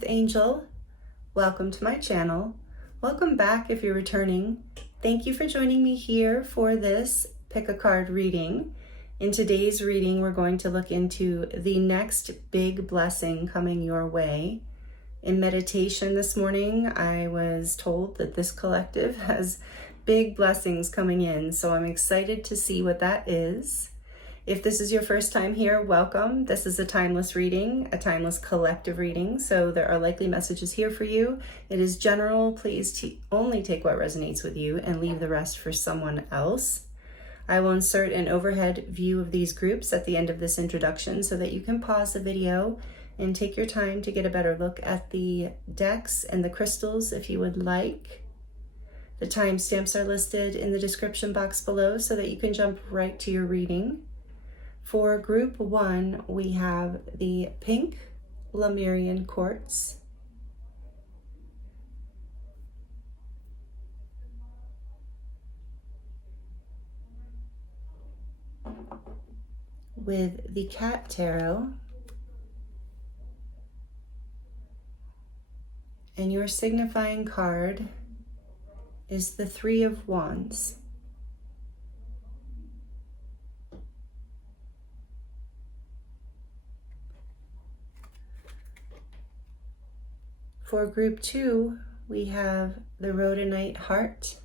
Earth Angel. Welcome to my channel. Welcome back if you're returning. Thank you for joining me here for this pick a card reading. In today's reading, we're going to look into the next big blessing coming your way. In meditation this morning, I was told that this collective has big blessings coming in, so I'm excited to see what that is. If this is your first time here, welcome. This is a timeless reading, a timeless collective reading, so there are likely messages here for you. It is general. Please only take what resonates with you and leave the rest for someone else. I will insert an overhead view of these groups at the end of this introduction so that you can pause the video and take your time to get a better look at the decks and the crystals if you would like. The timestamps are listed in the description box below so that you can jump right to your reading. For group 1, we have the pink Lemurian Quartz, with the Cat Tarot, and your signifying card is the Three of Wands. For group 2, we have the Rhodonite heart.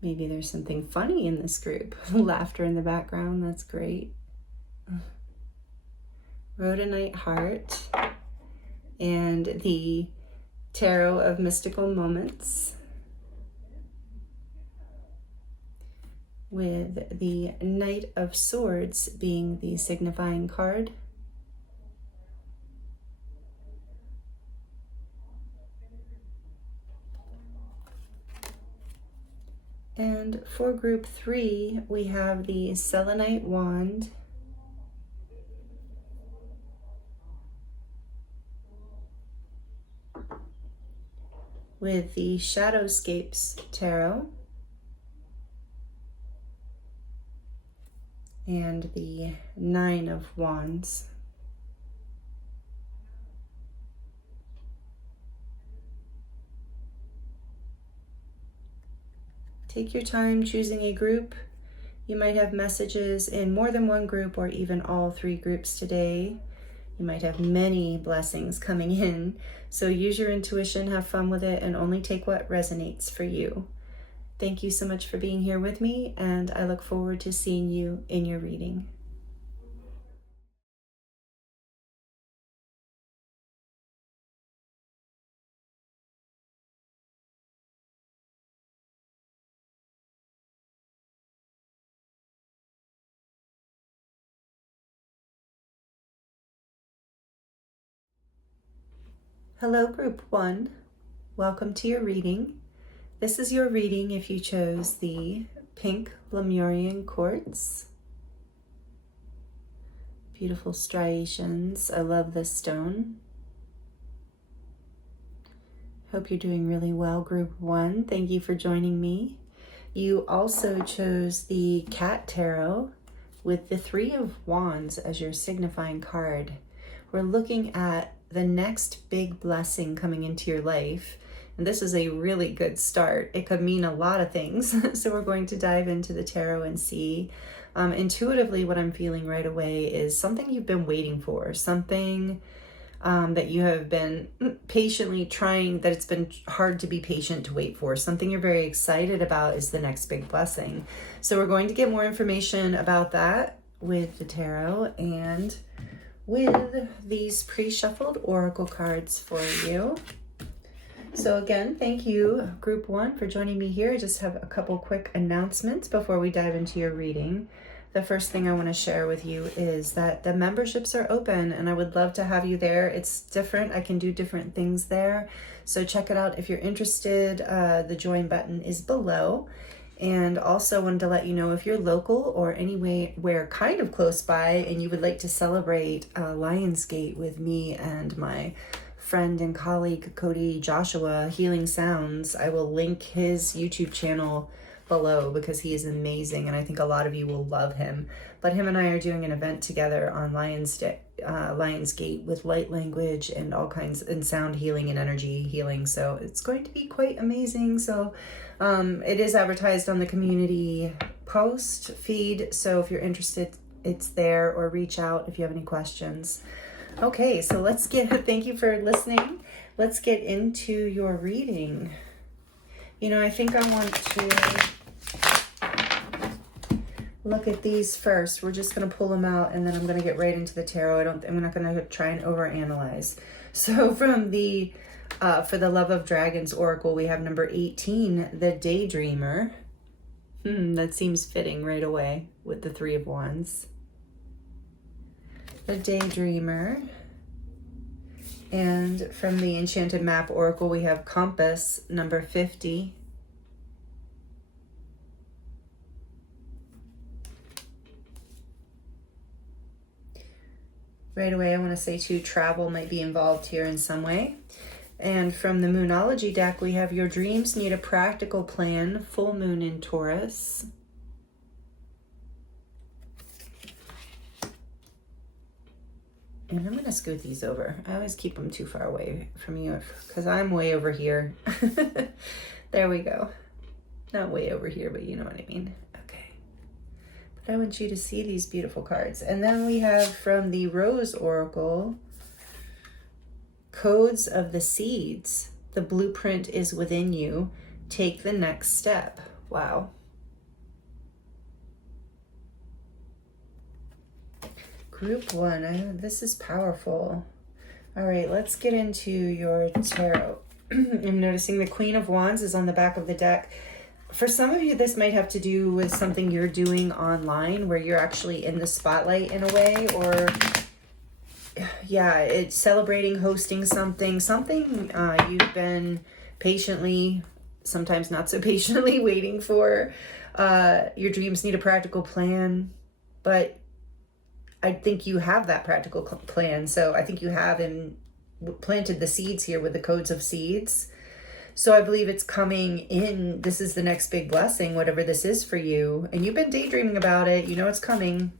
Maybe there's something funny in this group. Laughter in the background, that's great. Rhodonite heart and the Tarot of Mystical Moments, with the Knight of Swords being the signifying card. And for group 3, we have the Selenite wand, with the Shadowscapes Tarot and the Nine of Wands. Take your time choosing a group. You might have messages in more than one group or even all 3 groups today. You might have many blessings coming in. So use your intuition, have fun with it, and only take what resonates for you. Thank you so much for being here with me, and I look forward to seeing you in your reading. Hello, group 1. Welcome to your reading. This is your reading if you chose the pink Lemurian Quartz. Beautiful striations. I love this stone. Hope you're doing really well, group 1. Thank you for joining me. You also chose the Cat Tarot with the Three of Wands as your signifying card. We're looking at the next big blessing coming into your life. And this is a really good start. It could mean a lot of things. So we're going to dive into the tarot and see. Intuitively, what I'm feeling right away is something you've been waiting for, something that you have been patiently trying, that it's been hard to be patient to wait for. Something you're very excited about is the next big blessing. So we're going to get more information about that with the tarot and with these pre-shuffled oracle cards for you. So again, thank you, group 1, for joining me here. I just have a couple quick announcements before we dive into your reading. The first thing I want to share with you is that the memberships are open and I would love to have you there. It's different. I can do different things there. So check it out if you're interested. The join button is below. And also wanted to let you know if you're local or anywhere kind of close by and you would like to celebrate Lionsgate with me and my friend and colleague Cody Joshua, Healing Sounds, I will link his YouTube channel below because he is amazing, and I think a lot of you will love him. But him and I are doing an event together on Lionsgate with light language and all kinds, and sound healing and energy healing. So it's going to be quite amazing. So it is advertised on the community post feed. So if you're interested, it's there, or reach out if you have any questions. Okay, so let's thank you for listening. Let's get into your reading. You know, I think I want to look at these first. We're just going to pull them out, and then I'm going to get right into the tarot. I'm not going to try and overanalyze. So from the for the Love of Dragons Oracle, we have number 18, the Daydreamer. That seems fitting right away with the Three of Wands. The Daydreamer. And from the Enchanted Map Oracle, we have Compass, number 50. Right away, I want to say too, travel might be involved here in some way. And from the Moonology deck, we have Your Dreams Need a Practical Plan, Full Moon in Taurus. And I'm going to scoot these over. I always keep them too far away from you because I'm way over here. There we go. Not way over here, but you know what I mean. Okay. But I want you to see these beautiful cards. And then we have from the Rose Oracle, Codes of the Seeds. The blueprint is within you. Take the next step. Wow. Group 1, this is powerful. All right, let's get into your tarot. I'm noticing the Queen of Wands is on the back of the deck. For some of you, this might have to do with something you're doing online where you're actually in the spotlight in a way, or yeah, it's celebrating, hosting something you've been patiently, sometimes not so patiently waiting for. Your dreams need a practical plan, but I think you have that practical plan. So I think you have planted the seeds here with the Codes of Seeds. So I believe it's coming in. This is the next big blessing, whatever this is for you. And you've been daydreaming about it. You know it's coming.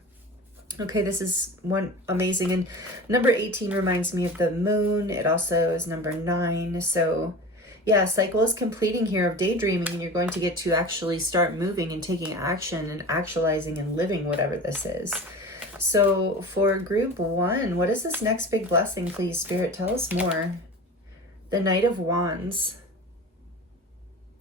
Okay, this is one amazing. And number 18 reminds me of the moon. It also is number 9. So yeah, cycle is completing here of daydreaming, and you're going to get to actually start moving and taking action and actualizing and living whatever this is. So for group 1, what is this next big blessing, please, Spirit? Tell us more. The Knight of Wands.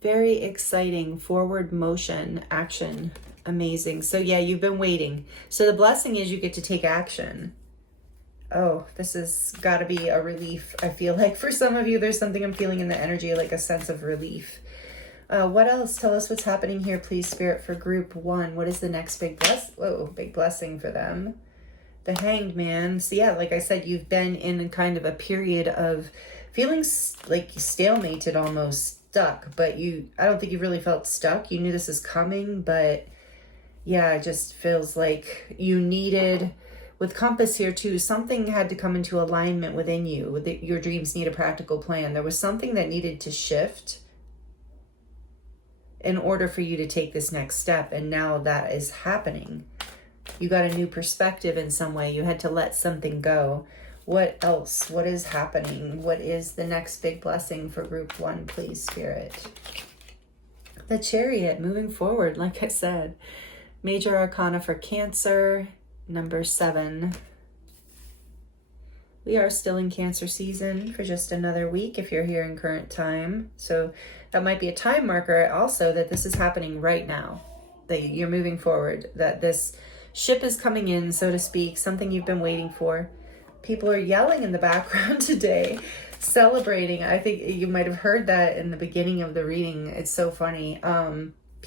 Very exciting, forward motion, action. Amazing. So yeah, you've been waiting. So the blessing is you get to take action. Oh, this has got to be a relief. I feel like for some of you, there's something I'm feeling in the energy, like a sense of relief. What else? Tell us what's happening here, please, Spirit, for group 1. What is the next big blessing for them? The Hanged Man. So yeah, like I said, you've been in kind of a period of feeling like stalemated, almost stuck, but I don't think you really felt stuck. You knew this is coming, but yeah, it just feels like you needed, with Compass here too, something had to come into alignment within you. Your dreams need a practical plan. There was something that needed to shift in order for you to take this next step. And now that is happening. You got a new perspective in some way. You had to let something go. What else? What is happening? What is the next big blessing for group 1, please, Spirit? The Chariot, moving forward, like I said. Major Arcana for Cancer, number 7. We are still in Cancer season for just another week if you're here in current time. So that might be a time marker also that this is happening right now, that you're moving forward, that this ship is coming in, so to speak, something you've been waiting for. People are yelling in the background today, celebrating. I think you might have heard that in the beginning of the reading. It's so funny.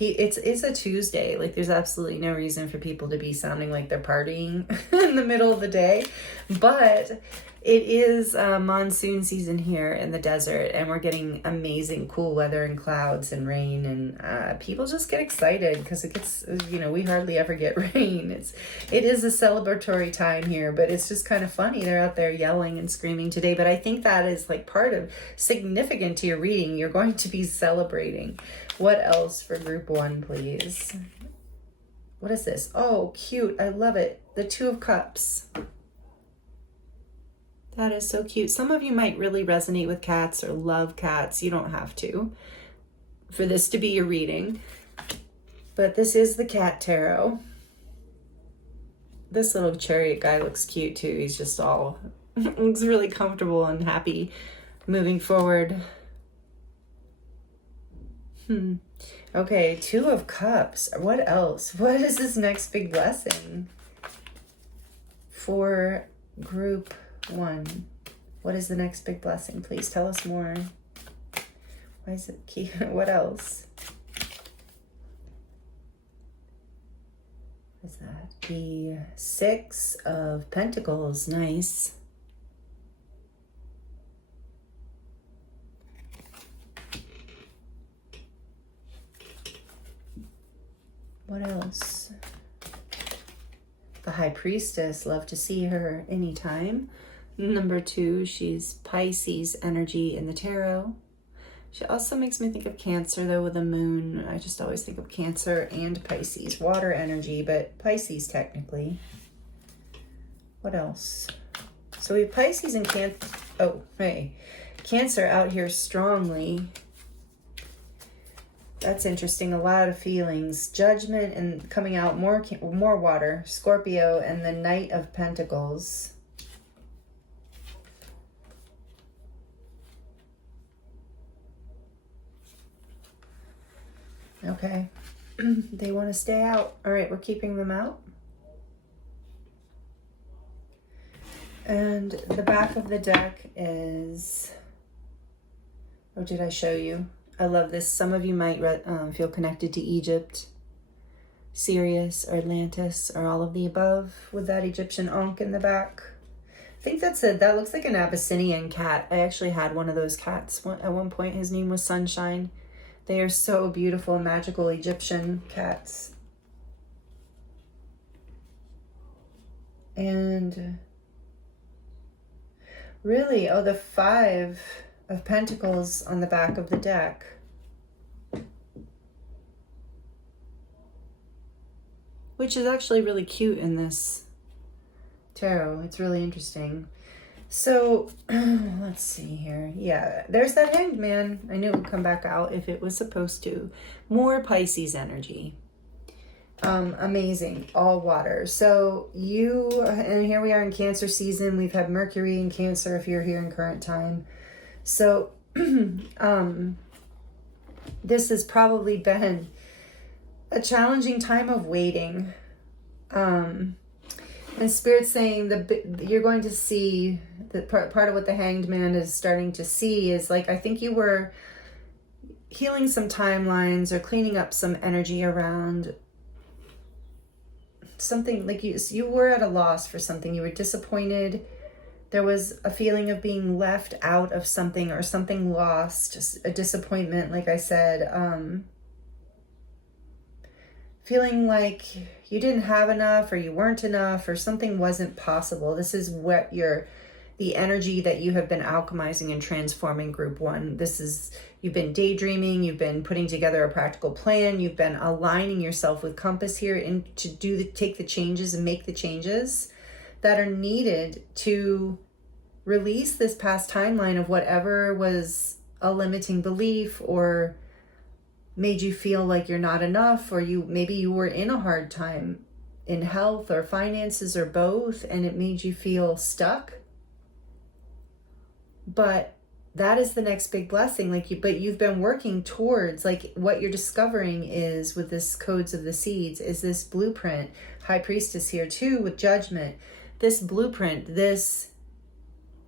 It's a Tuesday. Like, there's absolutely no reason for people to be sounding like they're partying in the middle of the day. But It is monsoon season here in the desert, and we're getting amazing cool weather and clouds and rain, and people just get excited because it gets, we hardly ever get rain. It is a celebratory time here, but it's just kind of funny. They're out there yelling and screaming today, but I think that is like part of significant to your reading. You're going to be celebrating. What else for group 1, please? What is this? Oh, cute. I love it. The 2 of Cups. That is so cute. Some of you might really resonate with cats or love cats. You don't have to for this to be your reading. But this is the Cat Tarot. This little chariot guy looks cute too. He's just all, looks really comfortable and happy moving forward. Okay, 2 of Cups. What else? What is this next big blessing for group 1? What is the next big blessing? Please tell us more. Why is it key? What else? What is that? The 6 of Pentacles. Nice. What else? The High Priestess. Love to see her anytime. Number 2, she's Pisces energy in the tarot. She also makes me think of Cancer, though, with the moon. I just always think of Cancer and Pisces. Water energy, but Pisces technically. What else? So we have Pisces and Cancer. Oh, hey. Cancer out here strongly. That's interesting. A lot of feelings. Judgment and coming out more water. Scorpio and the Knight of Pentacles. Okay. They want to stay out. All right, we're keeping them out. And the back of the deck is... Oh, did I show you? I love this. Some of you might feel connected to Egypt, Sirius, or Atlantis, or all of the above with that Egyptian Ankh in the back. I think that looks like an Abyssinian cat. I actually had one of those cats at one point. His name was Sunshine. They are so beautiful, magical Egyptian cats. And really, the 5 of Pentacles on the back of the deck. Which is actually really cute in this tarot. It's really interesting. So, let's see here. Yeah, there's that Hanged Man. I knew it would come back out if it was supposed to. More Pisces energy. Amazing. All water. So and here we are in Cancer season. We've had Mercury in Cancer if you're here in current time. So, this has probably been a challenging time of waiting. And Spirit's saying you're going to see that part of what the Hanged Man is starting to see is like, I think you were healing some timelines or cleaning up some energy around something, like you were at a loss for something. You were disappointed. There was a feeling of being left out of something or something lost, just a disappointment, like I said. Feeling like you didn't have enough or you weren't enough or something wasn't possible. This is what the energy that you have been alchemizing and transforming group 1. You've been daydreaming, you've been putting together a practical plan, you've been aligning yourself with compass here and to take the changes and make the changes that are needed to release this past timeline of whatever was a limiting belief or made you feel like you're not enough, or maybe you were in a hard time in health or finances or both, and it made you feel stuck. But that is the next big blessing. But you've been working towards, like, what you're discovering is with this Codes of the Seeds is this blueprint. High Priestess here too with Judgment. This blueprint, this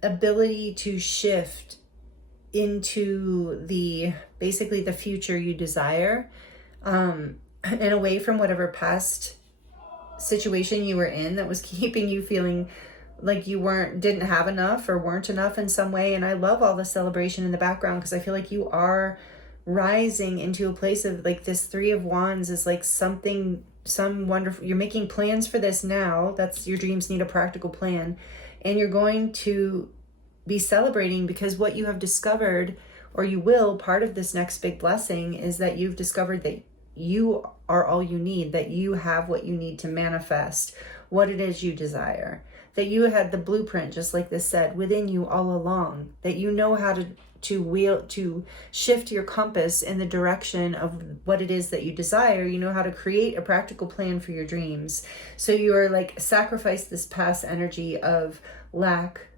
ability to shift into basically the future you desire, and away from whatever past situation you were in that was keeping you feeling like you didn't have enough or weren't enough in some way. And I love all the celebration in the background, because I feel like you are rising into a place of like this Three of Wands is like some wonderful, you're making plans for this now. That's your dreams need a practical plan. And you're going to be celebrating because what you have discovered, or you will, part of this next big blessing is that you've discovered that you are all you need, that you have what you need to manifest what it is you desire, that you had the blueprint, just like this said, within you all along, that you know how to shift your compass in the direction of what it is that you desire. You know how to create a practical plan for your dreams. So you are like, sacrifice this past energy of lack,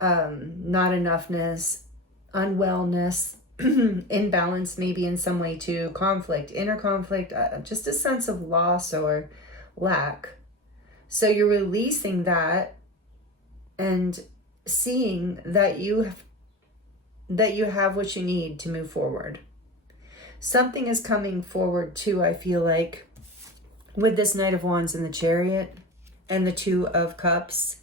not enoughness, unwellness, imbalance, maybe in some way too, conflict, inner conflict, just a sense of loss or lack. So you're releasing that and seeing that you have what you need to move forward. Something is coming forward too, I feel like, with this Knight of Wands and the Chariot and the Two of Cups.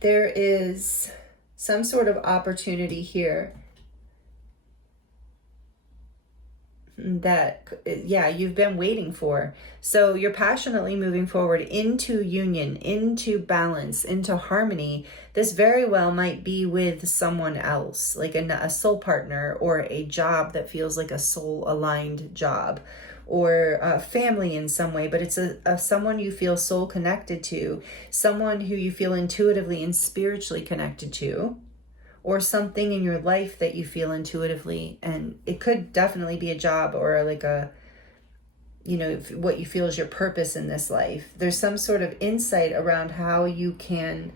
There is some sort of opportunity here that, yeah, you've been waiting for. So you're passionately moving forward into union, into balance, into harmony. This very well might be with someone else, like a soul partner, or a job that feels like a soul aligned job, or a family in some way, but it's a someone you feel soul connected to, someone who you feel intuitively and spiritually connected to, or something in your life that you feel intuitively. And it could definitely be a job, or like what you feel is your purpose in this life. There's some sort of insight around how you can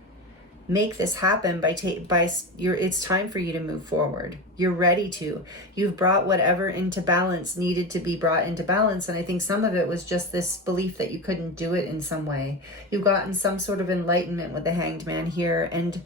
make this happen it's time for you to move forward. You're ready to. You've brought whatever into balance needed to be brought into balance. And I think some of it was just this belief that you couldn't do it in some way. You've gotten some sort of enlightenment with the Hanged Man here, and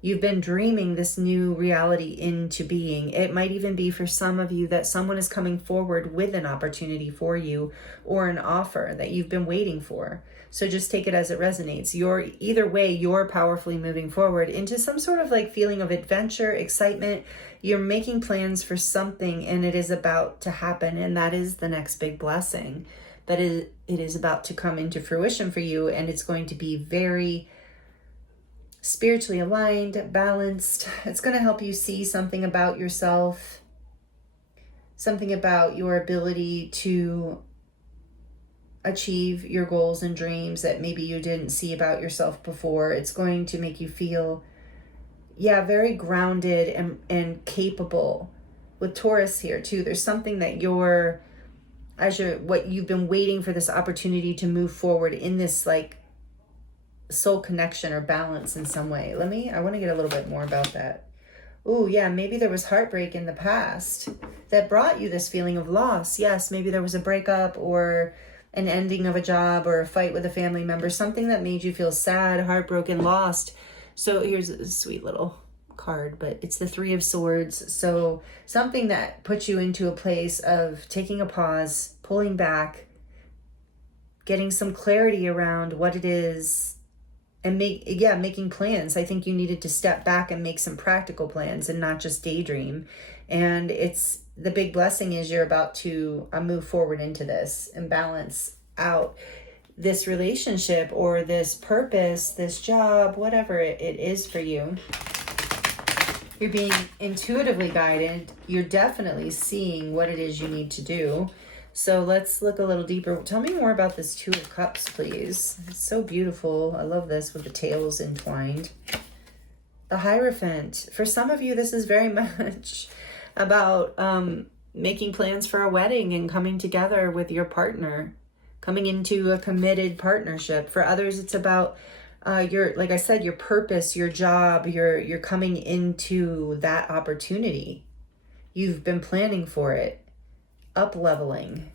you've been dreaming this new reality into being. It might even be for some of you that someone is coming forward with an opportunity for you, or an offer that you've been waiting for. So just take it as it resonates. Either way, you're powerfully moving forward into some sort of like feeling of adventure, excitement. You're making plans for something, and it is about to happen. And that is the next big blessing. It is about to come into fruition for you, and it's going to be very spiritually aligned, balanced. It's going to help you see something about yourself, something about your ability to achieve your goals and dreams that maybe you didn't see about yourself before. It's going to make you feel, very grounded and capable. With Taurus here too, there's something that what you've been waiting for, this opportunity to move forward in this like soul connection or balance in some way. I want to get a little bit more about that. Oh yeah, maybe there was heartbreak in the past that brought you this feeling of loss. Yes, maybe there was a breakup, or an ending of a job, or a fight with a family member, something that made you feel sad, heartbroken, lost. So here's a sweet little card, but it's the Three of Swords. So something that puts you into a place of taking a pause, pulling back, getting some clarity around what it is, and making plans. I think you needed to step back and make some practical plans and not just daydream. And the big blessing is you're about to move forward into this and balance out this relationship, or this purpose, this job, whatever it is for you. You're being intuitively guided. You're definitely seeing what it is you need to do. So let's look a little deeper. Tell me more about this Two of Cups, please. It's so beautiful. I love this with the tails entwined. The Hierophant. For some of you, this is very much about making plans for a wedding and coming together with your partner, coming into a committed partnership. For others, it's about like I said, your purpose, your job. You're coming into that opportunity. You've been planning for it. Up-leveling.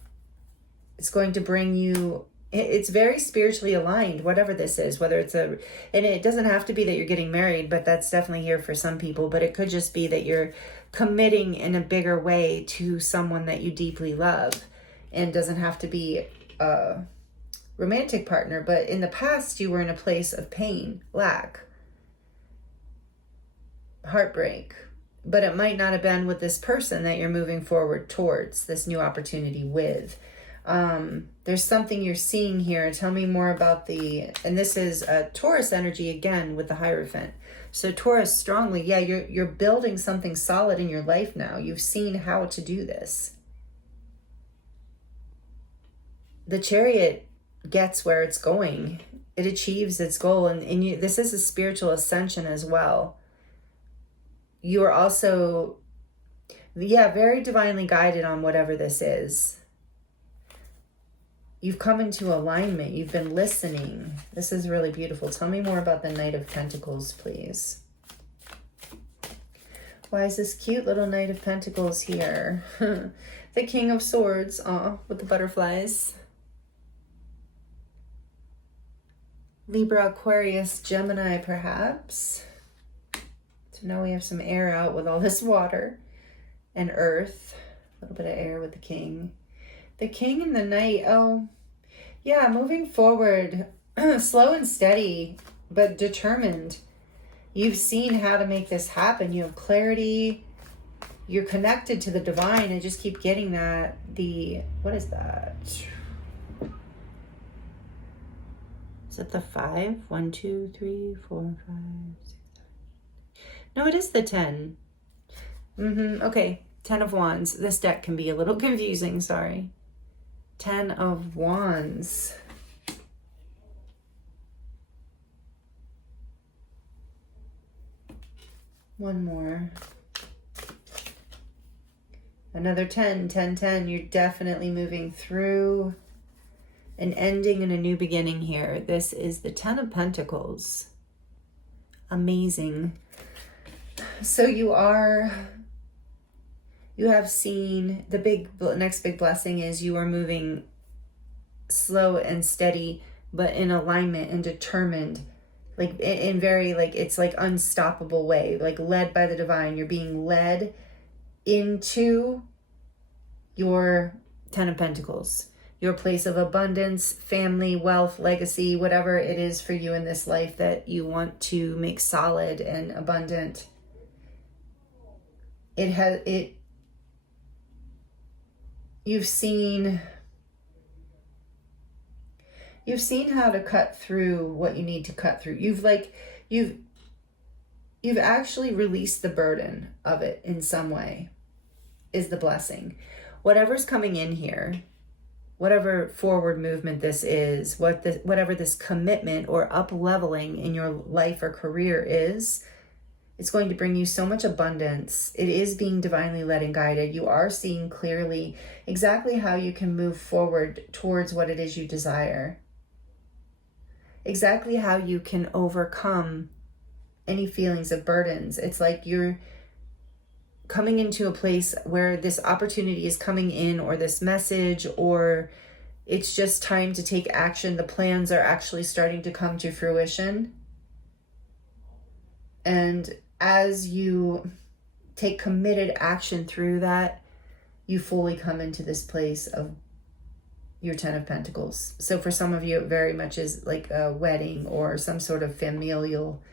It's going to bring you, it's very spiritually aligned, whatever this is, whether it's and it doesn't have to be that you're getting married, but that's definitely here for some people. But it could just be that you're committing in a bigger way to someone that you deeply love, and doesn't have to be romantic partner, but in the past you were in a place of pain, lack, heartbreak, but it might not have been with this person that you're moving forward towards this new opportunity with. There's something you're seeing here. Tell me more about and this is a Taurus energy again with the Hierophant. So Taurus strongly, yeah, you're building something solid in your life now. You've seen how to do this. The Chariot gets where it's going. It achieves its goal, and this is a spiritual ascension as well. You are also, yeah, very divinely guided on whatever this is. You've come into alignment. You've been listening. This is really beautiful. Tell me more about the Knight of Pentacles, please. Why is this cute little Knight of Pentacles here? The King of Swords, with the butterflies. Libra, Aquarius, Gemini, perhaps. So now we have some air out with all this water and earth. A little bit of air with the King. The King and the Knight, oh, yeah, moving forward, slow and steady, but determined. You've seen how to make this happen. You have clarity. You're connected to the divine. I just keep getting that. What is that? Is it the 5? 1, 2, 3, 4, 5, 6, 7. No, it is the 10. Okay, 10 of Wands. This deck can be a little confusing, sorry. 10 of Wands. One more. Another 10, 10, 10. You're definitely moving through an ending and a new beginning here. This is the 10 of Pentacles. Amazing. So you have seen the next big blessing is you are moving slow and steady, but in alignment and determined, like in very, like, it's like unstoppable way, like led by the divine. You're being led into your 10 of Pentacles, your place of abundance, family, wealth, legacy, whatever it is for you in this life that you want to make solid and abundant. You've seen how to cut through what you need to cut through. You've actually released the burden of it in some way, is the blessing. Whatever's coming in here, whatever forward movement this is, whatever this commitment or up leveling in your life or career is, it's going to bring you so much abundance. It is being divinely led and guided. You are seeing clearly exactly how you can move forward towards what it is you desire. Exactly how you can overcome any feelings of burdens. It's like you're coming into a place where this opportunity is coming in, or this message, or it's just time to take action. The plans are actually starting to come to fruition. And as you take committed action through that, you fully come into this place of your 10 of Pentacles. So for some of you, it very much is like a wedding or some sort of familial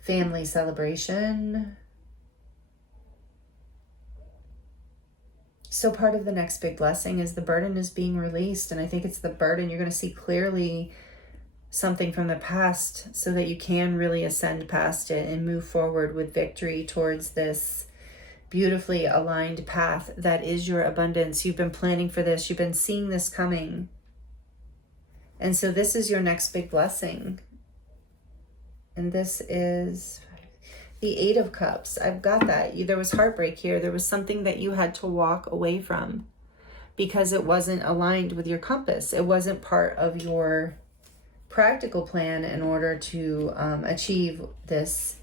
family celebration. So part of the next big blessing is the burden is being released. And I think it's the burden. You're going to see clearly something from the past so that you can really ascend past it and move forward with victory towards this beautifully aligned path that is your abundance. You've been planning for this. You've been seeing this coming. And so this is your next big blessing. And this is the 8 of Cups. I've got that. There was heartbreak here. There was something that you had to walk away from because it wasn't aligned with your compass. It wasn't part of your practical plan in order to achieve this.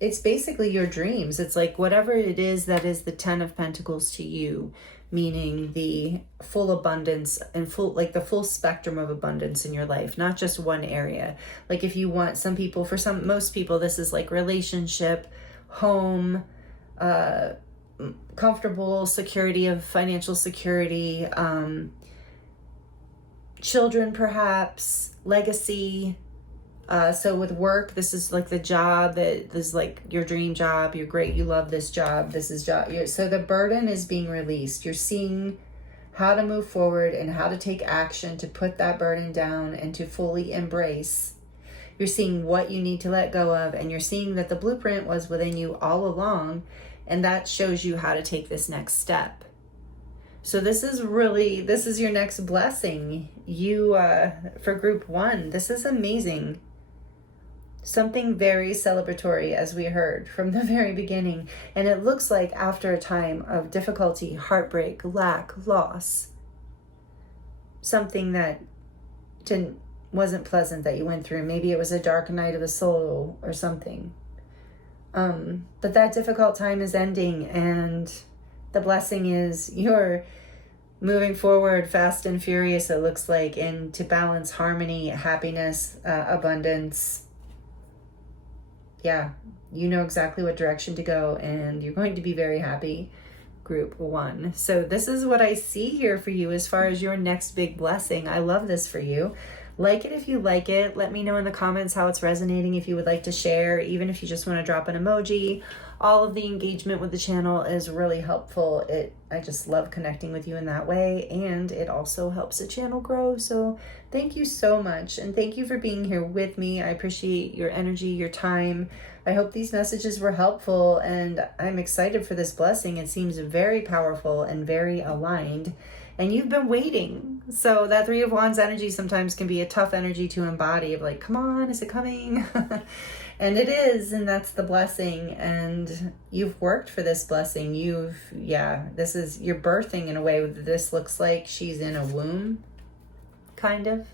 It's basically your dreams. It's like whatever it is that is the 10 of Pentacles to you, meaning the full abundance and the full spectrum of abundance in your life, not just one area. Like if you want most people, this is like relationship, home, comfortable security of financial security, children perhaps, legacy. So with work, this is like the job that is like your dream job. You're great. You love this job. This is job. So the burden is being released. You're seeing how to move forward and how to take action to put that burden down and to fully embrace. You're seeing what you need to let go of, and you're seeing that the blueprint was within you all along, and that shows you how to take this next step. So this is your next blessing. For group 1, this is amazing. Something very celebratory, as we heard from the very beginning. And it looks like after a time of difficulty, heartbreak, lack, loss, something that wasn't pleasant that you went through. Maybe it was a dark night of the soul or something. But that difficult time is ending, and the blessing is you're moving forward fast and furious, it looks like, into balance, harmony, happiness, abundance. Yeah, you know exactly what direction to go, and you're going to be very happy, group 1. So this is what I see here for you as far as your next big blessing. I love this for you. Like it if you like it. Let me know in the comments how it's resonating, if you would like to share, even if you just want to drop an emoji. All of the engagement with the channel is really helpful. I just love connecting with you in that way, and it also helps the channel grow. So thank you so much, and thank you for being here with me. I appreciate your energy, your time. I hope these messages were helpful, and I'm excited for this blessing. It seems very powerful and very aligned, and you've been waiting. So that 3 of Wands energy sometimes can be a tough energy to embody, of like, come on, is it coming? And it is, and that's the blessing. And you've worked for this blessing. You're birthing in a way. This looks like she's in a womb, kind of.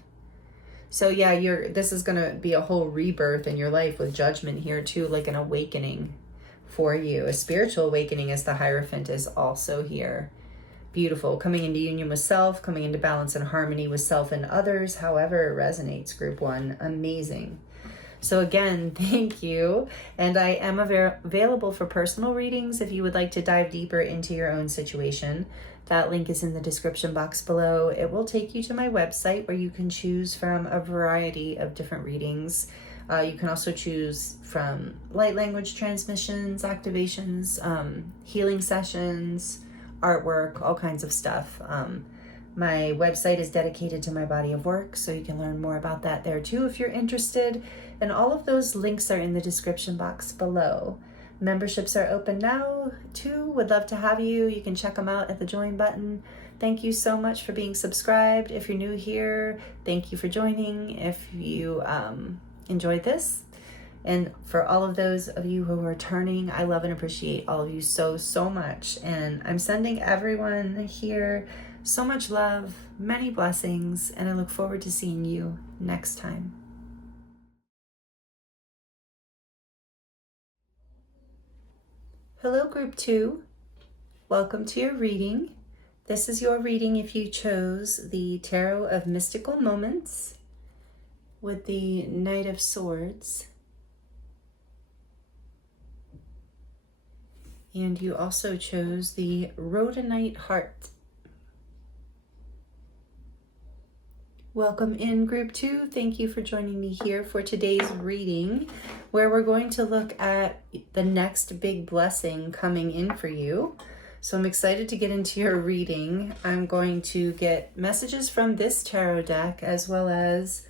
So yeah, this is going to be a whole rebirth in your life with Judgment here too, like an awakening for you. A spiritual awakening, as the Hierophant is also here. Beautiful. Coming into union with self, coming into balance and harmony with self and others, however it resonates, group 1. Amazing. So again, thank you. And I am available for personal readings if you would like to dive deeper into your own situation. That link is in the description box below. It will take you to my website where you can choose from a variety of different readings. You can also choose from light language transmissions, activations, healing sessions, artwork, all kinds of stuff. My website is dedicated to my body of work, so you can learn more about that there too if you're interested. And all of those links are in the description box below. Memberships are open now too. Would love to have you. You can check them out at the join button. Thank you so much for being subscribed. If you're new here, thank you for joining. If you enjoyed this, and for all of those of you who are returning, I love and appreciate all of you so, so much. And I'm sending everyone here so much love, many blessings, and I look forward to seeing you next time. Hello, group 2. Welcome to your reading. This is your reading if you chose the Tarot of Mystical Moments with the Knight of Swords. And you also chose the Rhodonite Heart. Welcome in, group 2. Thank you for joining me here for today's reading, where we're going to look at the next big blessing coming in for you. So I'm excited to get into your reading. I'm going to get messages from this tarot deck as well as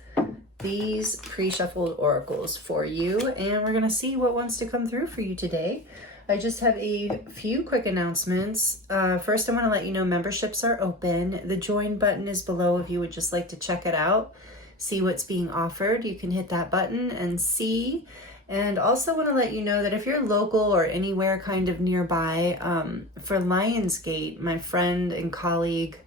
these pre-shuffled oracles for you, and we're going to see what wants to come through for you today. I just have a few quick announcements. First, I want to let you know memberships are open. The join button is below if you would just like to check it out, see what's being offered. You can hit that button and see. And also want to let you know that if you're local or anywhere kind of nearby, for Lionsgate, my friend and colleague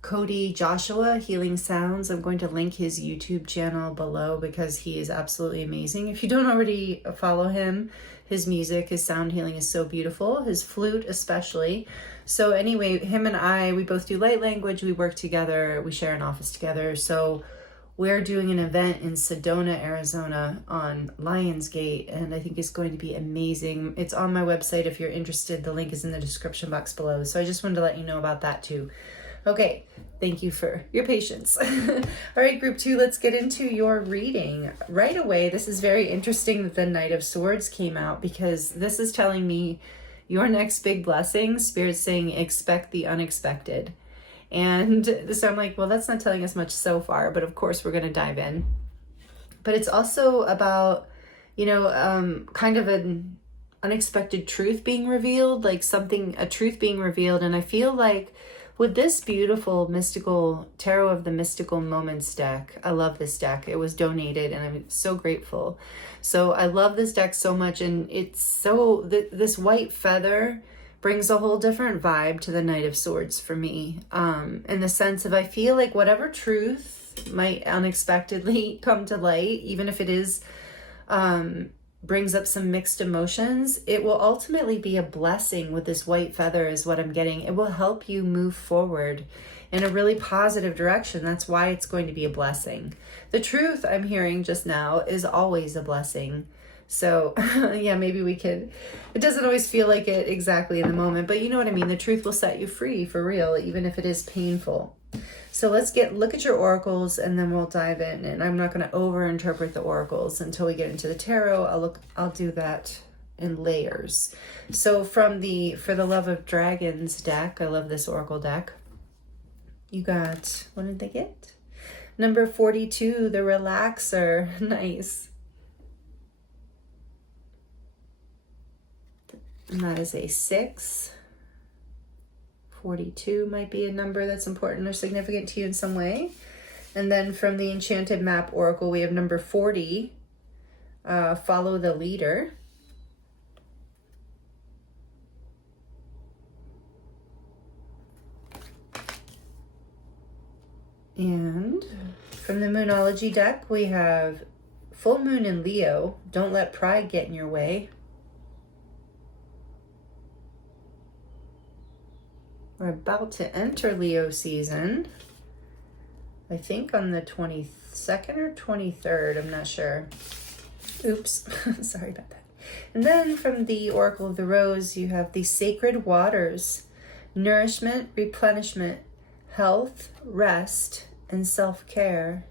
Cody Joshua, Healing Sounds, I'm going to link his YouTube channel below because he is absolutely amazing. If you don't already follow him, his music, his sound healing is so beautiful, his flute especially. So anyway, him and I, we both do light language, we work together, we share an office together. So we're doing an event in Sedona, Arizona on Lionsgate, and I think it's going to be amazing. It's on my website if you're interested. The link is in the description box below. So I just wanted to let you know about that too. Okay, thank you for your patience. All right, group 2, let's get into your reading. Right away, this is very interesting that the Knight of Swords came out, because this is telling me your next big blessing, Spirit's saying expect the unexpected. And so I'm like, well, that's not telling us much so far, but of course we're going to dive in. But it's also about, kind of an unexpected truth being revealed, like a truth being revealed. And I feel like with this beautiful mystical Tarot of the Mystical Moments deck, I love this deck. It was donated and I'm so grateful. So I love this deck so much. And it's so, this white feather brings a whole different vibe to the Knight of Swords for me. In the sense of, I feel like whatever truth might unexpectedly come to light, even if it is, brings up some mixed emotions, it will ultimately be a blessing with this white feather is what I'm getting. It will help you move forward in a really positive direction. That's why it's going to be a blessing. The truth I'm hearing just now is always a blessing. So yeah, maybe we could, it doesn't always feel like it exactly in the moment, but you know what I mean? The truth will set you free for real, even if it is painful. So let's look at your oracles and then we'll dive in. And I'm not going to over interpret the oracles until we get into the tarot. I'll do that in layers. So from the For the Love of Dragons deck, I love this oracle deck. You got, what did they get? Number 42, the Relaxer. Nice. And that is a 6. 42 might be a number that's important or significant to you in some way. And then from the Enchanted Map Oracle, we have number 40, Follow the Leader. And from the Moonology deck, we have Full Moon in Leo, Don't Let Pride Get in Your Way. We're about to enter Leo season, I think on the 22nd or 23rd, I'm not sure. Oops, sorry about that. And then from the Oracle of the Rose, you have the Sacred Waters, Nourishment, Replenishment, Health, Rest, and Self-Care.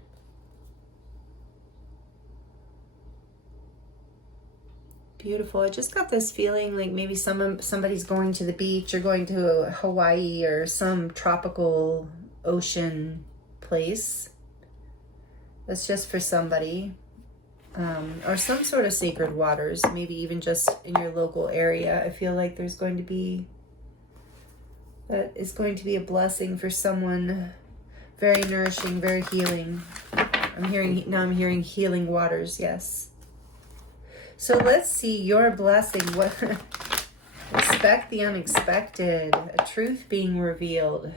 Beautiful. I just got this feeling like maybe somebody's going to the beach or going to Hawaii or some tropical ocean place. That's just for somebody. Or some sort of sacred waters, maybe even just in your local area. I feel like that is going to be a blessing for someone. Very nourishing, very healing. I'm hearing healing waters, yes. So let's see your blessing. What? Expect the unexpected. A truth being revealed.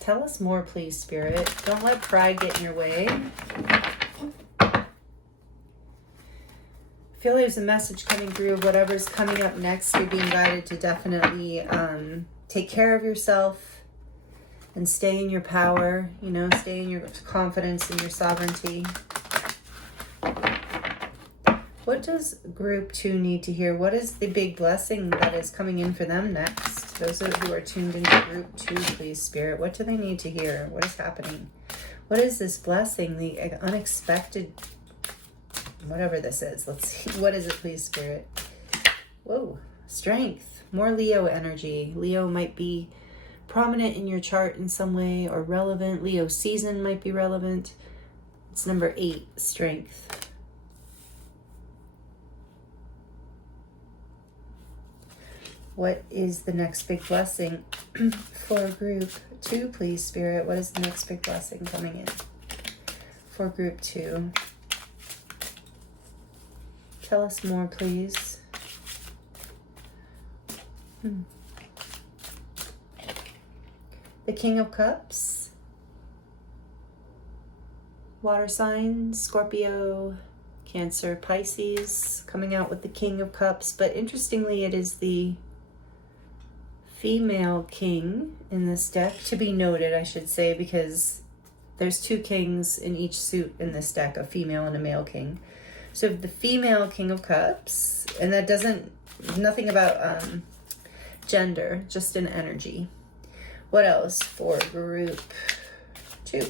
Tell us more, please, Spirit. Don't let pride get in your way. I feel there's a message coming through. Whatever's coming up next, you're being guided to definitely take care of yourself and stay in your power. Stay in your confidence and your sovereignty. What does group 2 need to hear? What is the big blessing that is coming in for them next? Those who are tuned into group 2, please, Spirit. What do they need to hear? What is happening? What is this blessing? The unexpected, whatever this is. Let's see. What is it, please, Spirit? Whoa. Strength. More Leo energy. Leo might be prominent in your chart in some way or relevant. Leo season might be relevant. It's number 8, strength. What is the next big blessing for group 2, please, Spirit? What is the next big blessing coming in for group 2? Tell us more, please. The King of Cups. Water signs, Scorpio, Cancer, Pisces, coming out with the King of Cups. But interestingly, it is the female king in this deck, to be noted, I should say, because there's 2 kings in each suit in this deck, a female and a male king. So the female King of Cups, and that nothing about gender, just an energy. What else for group 2?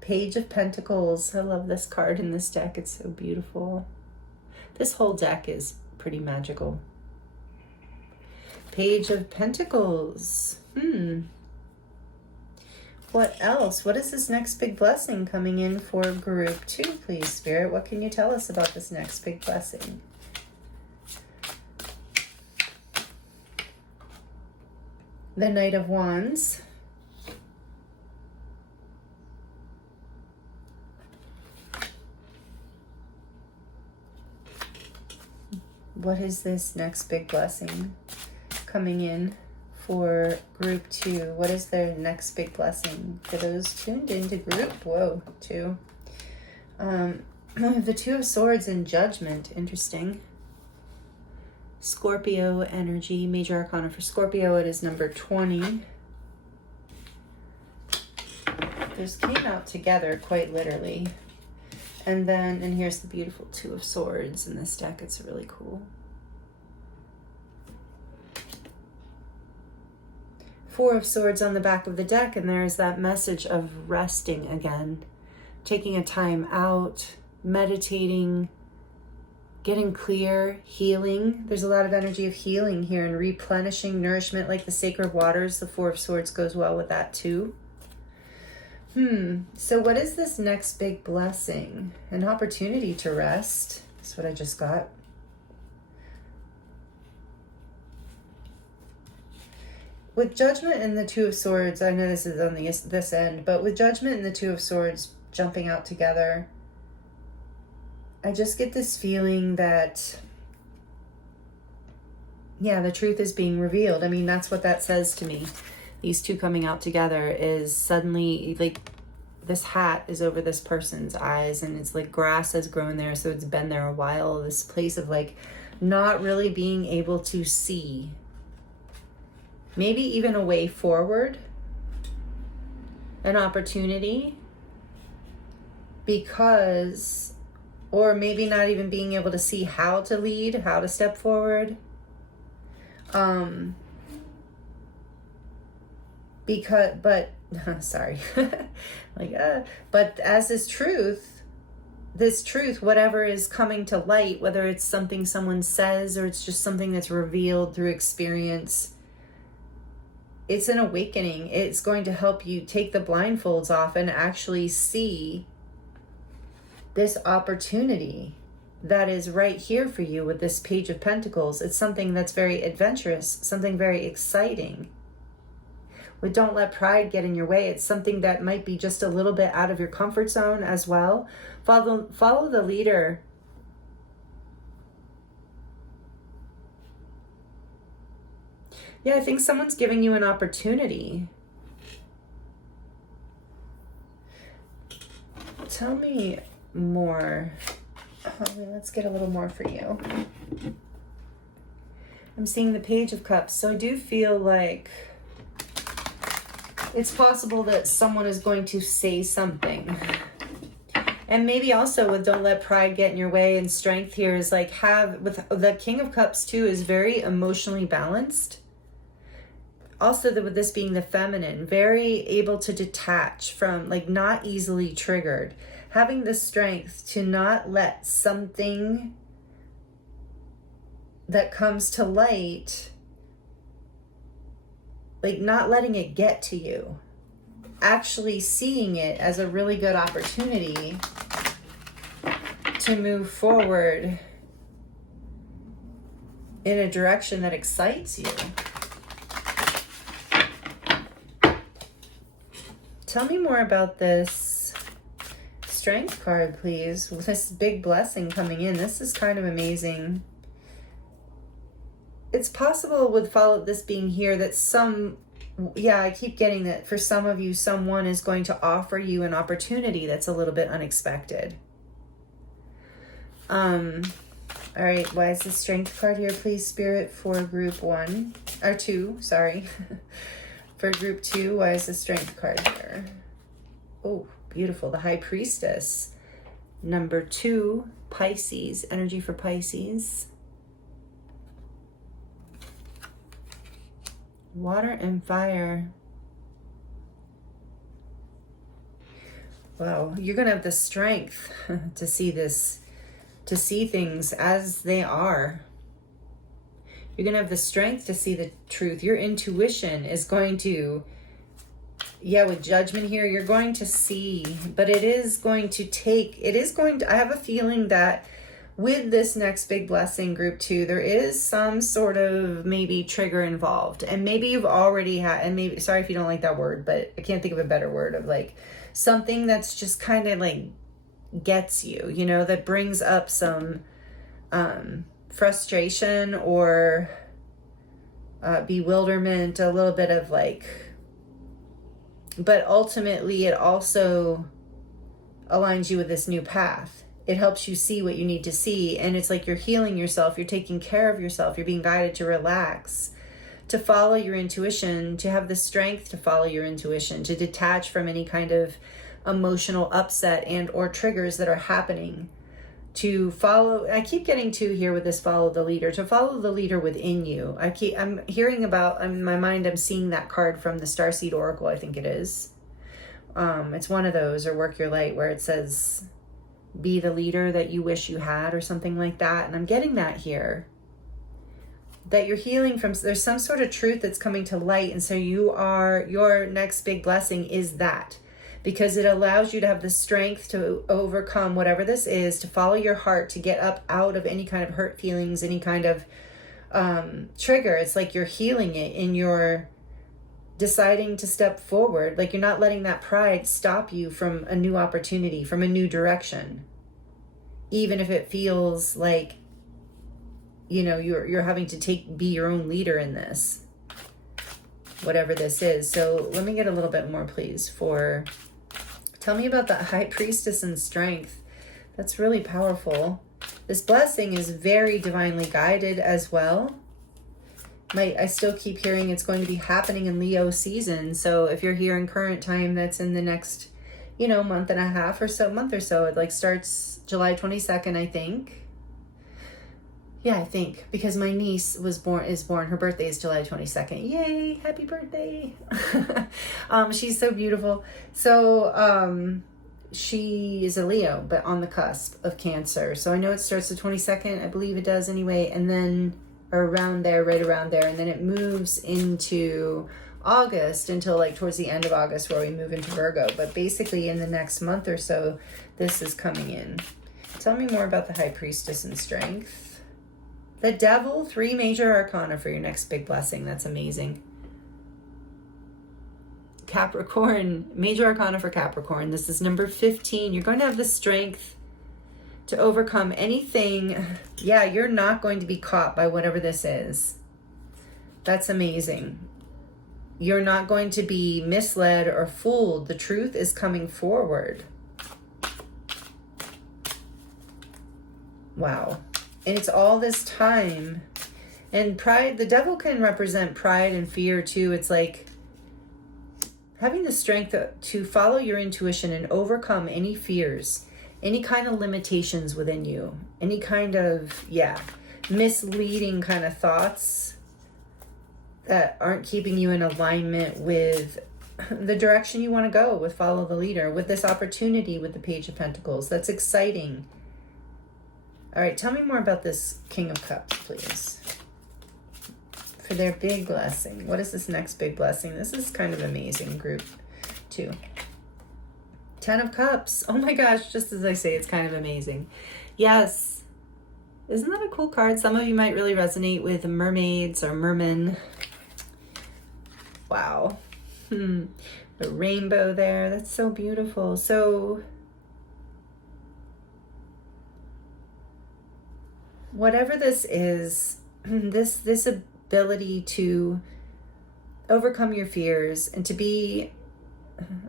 Page of Pentacles. I love this card in this deck. It's so beautiful. This whole deck is pretty magical. Page of Pentacles. What else? What is this next big blessing coming in for group 2, please, Spirit? What can you tell us about this next big blessing? The Knight of Wands. What is this next big blessing coming in for group 2? What is their next big blessing for those tuned into group? Whoa, 2. The Two of Swords and Judgment. Interesting. Scorpio energy. Major Arcana for Scorpio. It is number 20. Those came out together quite literally. And here's the beautiful Two of Swords in this deck. It's really cool. Four of Swords on the back of the deck, and there's that message of resting again. Taking a time out, meditating, getting clear, healing. There's a lot of energy of healing here and replenishing, nourishment, like the sacred waters. The Four of Swords goes well with that too. So what is this next big blessing? An opportunity to rest. That's what I just got. With Judgment and the Two of Swords, I know this is on this end, but with Judgment and the Two of Swords jumping out together, I just get this feeling that, yeah, the truth is being revealed. I mean, that's what that says to me. These two coming out together is suddenly like this hat is over this person's eyes and it's like grass has grown there. So it's been there a while. This place of like not really being able to see, maybe even a way forward, an opportunity, because, or maybe not even being able to see how to lead, how to step forward. Sorry, but as this truth, whatever is coming to light, whether it's something someone says or it's just something that's revealed through experience, it's an awakening. It's going to help you take the blindfolds off and actually see this opportunity that is right here for you with this Page of Pentacles. It's something that's very adventurous, something very exciting. But don't let pride get in your way. It's something that might be just a little bit out of your comfort zone as well. Follow the leader. Yeah, I think someone's giving you an opportunity. Tell me more. Let's get a little more for you. I'm seeing the Page of Cups. So I do feel like it's possible that someone is going to say something. And maybe also with don't let pride get in your way, and strength here is like with the King of Cups too is very emotionally balanced. Also with this being the feminine, very able to detach from, like not easily triggered. Having the strength to not let something that comes to light, like not letting it get to you, actually seeing it as a really good opportunity to move forward in a direction that excites you. Tell me more about this Strength card, please. With this big blessing coming in, this is kind of amazing. It's possible with this being here that I keep getting that for some of you, someone is going to offer you an opportunity that's a little bit unexpected. All right, why is the Strength card here, please, Spirit, for group 2, sorry. For group 2, why is the Strength card here? Oh, beautiful. The High Priestess. Number 2, Pisces, energy for Pisces. Water and fire. Wow, you're going to have the strength to see this, to see things as they are. You're going to have the strength to see the truth. Your intuition is going to, yeah, with judgment here, you're going to see, but it is going to take, I have a feeling that with this next big blessing group 2, there is some sort of maybe trigger involved. And maybe you've already had, and maybe, sorry if you don't like that word, but I can't think of a better word, of like something that's just kind of like gets you, you know, that brings up some frustration or bewilderment, a little bit of like, but ultimately it also aligns you with this new path. It helps you see what you need to see. And it's like you're healing yourself. You're taking care of yourself. You're being guided to relax, to follow your intuition, to have the strength to follow your intuition, to detach from any kind of emotional upset and or triggers that are happening, to follow. I keep getting to here with this follow the leader, to follow the leader within you. I'm hearing about, in my mind, I'm seeing that card from the Starseed Oracle, I think it is. It's one of those, or Work Your Light, where it says, be the leader that you wish you had, or something like that. And I'm getting that here, that you're healing from, there's some sort of truth that's coming to light. And so your next big blessing is that, because it allows you to have the strength to overcome whatever this is, to follow your heart, to get up out of any kind of hurt feelings, any kind of trigger. It's like you're healing it, and you're deciding to step forward. Like you're not letting that pride stop you from a new opportunity, from a new direction, even if it feels like, you know, you're having to be your own leader in this, whatever this is. So let me get a little bit more, please, tell me about the High Priestess and strength. That's really powerful. This blessing is very divinely guided as well. I still keep hearing it's going to be happening in Leo season. So if you're here in current time, that's in the next, you know, month or so. It like starts July 22nd, I think. Yeah, I think, because my niece is born. Her birthday is July 22nd. Yay! Happy birthday! She's so beautiful. So she is a Leo, but on the cusp of Cancer. So I know it starts the 22nd. I believe it does anyway, and then around there, right around there, and then it moves into August until like towards the end of August, where we move into Virgo. But basically in the next month or so, this is coming in. Tell me more about the High Priestess and strength. The Devil, 3 major arcana for your next big blessing. That's amazing. Capricorn, major arcana for Capricorn. This is number 15. You're going to have the strength to overcome anything. Yeah, you're not going to be caught by whatever this is. That's amazing. You're not going to be misled or fooled. The truth is coming forward. Wow. And it's all this time. And pride, the Devil can represent pride and fear too. It's like having the strength to follow your intuition and overcome any fears, any kind of limitations within you, any kind of, misleading kind of thoughts that aren't keeping you in alignment with the direction you want to go, with follow the leader, with this opportunity with the Page of Pentacles. That's exciting. All right, tell me more about this King of Cups, please. For their big blessing. What is this next big blessing? This is kind of amazing, group 2. 10 of Cups. Oh my gosh, just as I say, it's kind of amazing. Yes. Isn't that a cool card? Some of you might really resonate with mermaids or mermen. Wow. The rainbow there. That's so beautiful. So whatever this is, this ability to overcome your fears and to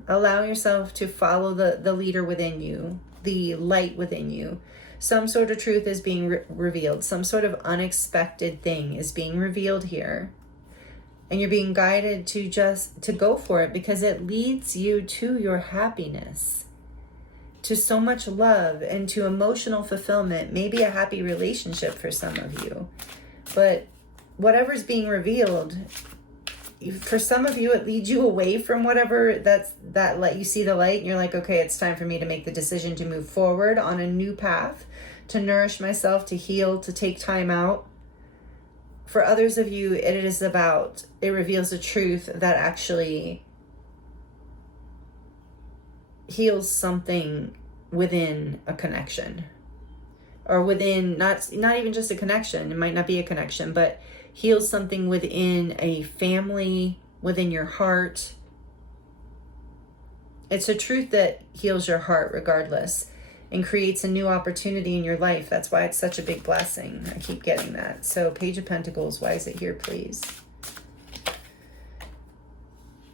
allow yourself to follow the leader within you, the light within you. Some sort of truth is being revealed. Some sort of unexpected thing is being revealed here. And you're being guided to go for it, because it leads you to your happiness, to so much love and to emotional fulfillment, maybe a happy relationship for some of you. But whatever's being revealed, for some of you, it leads you away from whatever that let you see the light, and you're like, okay, it's time for me to make the decision to move forward on a new path, to nourish myself, to heal, to take time out. For others of you, it reveals a truth that actually heals something within a connection, or within, not even just a connection. It might not be a connection, but heals something within a family, within your heart. It's a truth that heals your heart regardless, and creates a new opportunity in your life. That's why it's such a big blessing. I keep getting that. So Page of Pentacles, why is it here, please?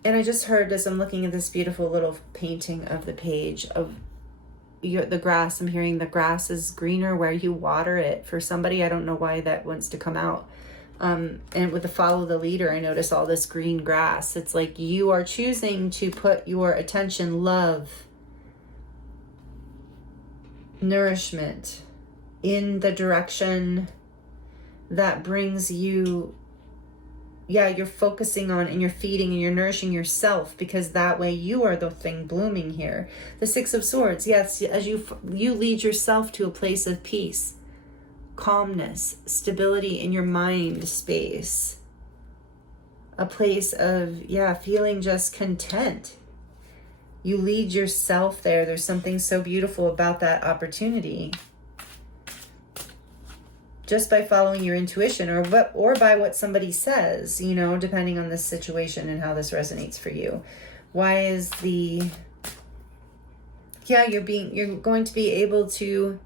And I just heard, as I'm looking at this beautiful little painting of the page of the grass, I'm hearing the grass is greener where you water it. For somebody, I don't know why that wants to come out. And with the follow the leader, I notice all this green grass. It's like you are choosing to put your attention, love, nourishment in the direction that brings you, you're focusing on, and you're feeding and you're nourishing yourself, because that way you are the thing blooming here. The Six of Swords, yes, as you lead yourself to a place of peace, calmness, stability in your mind space, a place of, feeling just content. You lead yourself there. There's something so beautiful about that opportunity. Just by following your intuition, or by what somebody says, depending on this situation and how this resonates for you. Why is you're going to be able to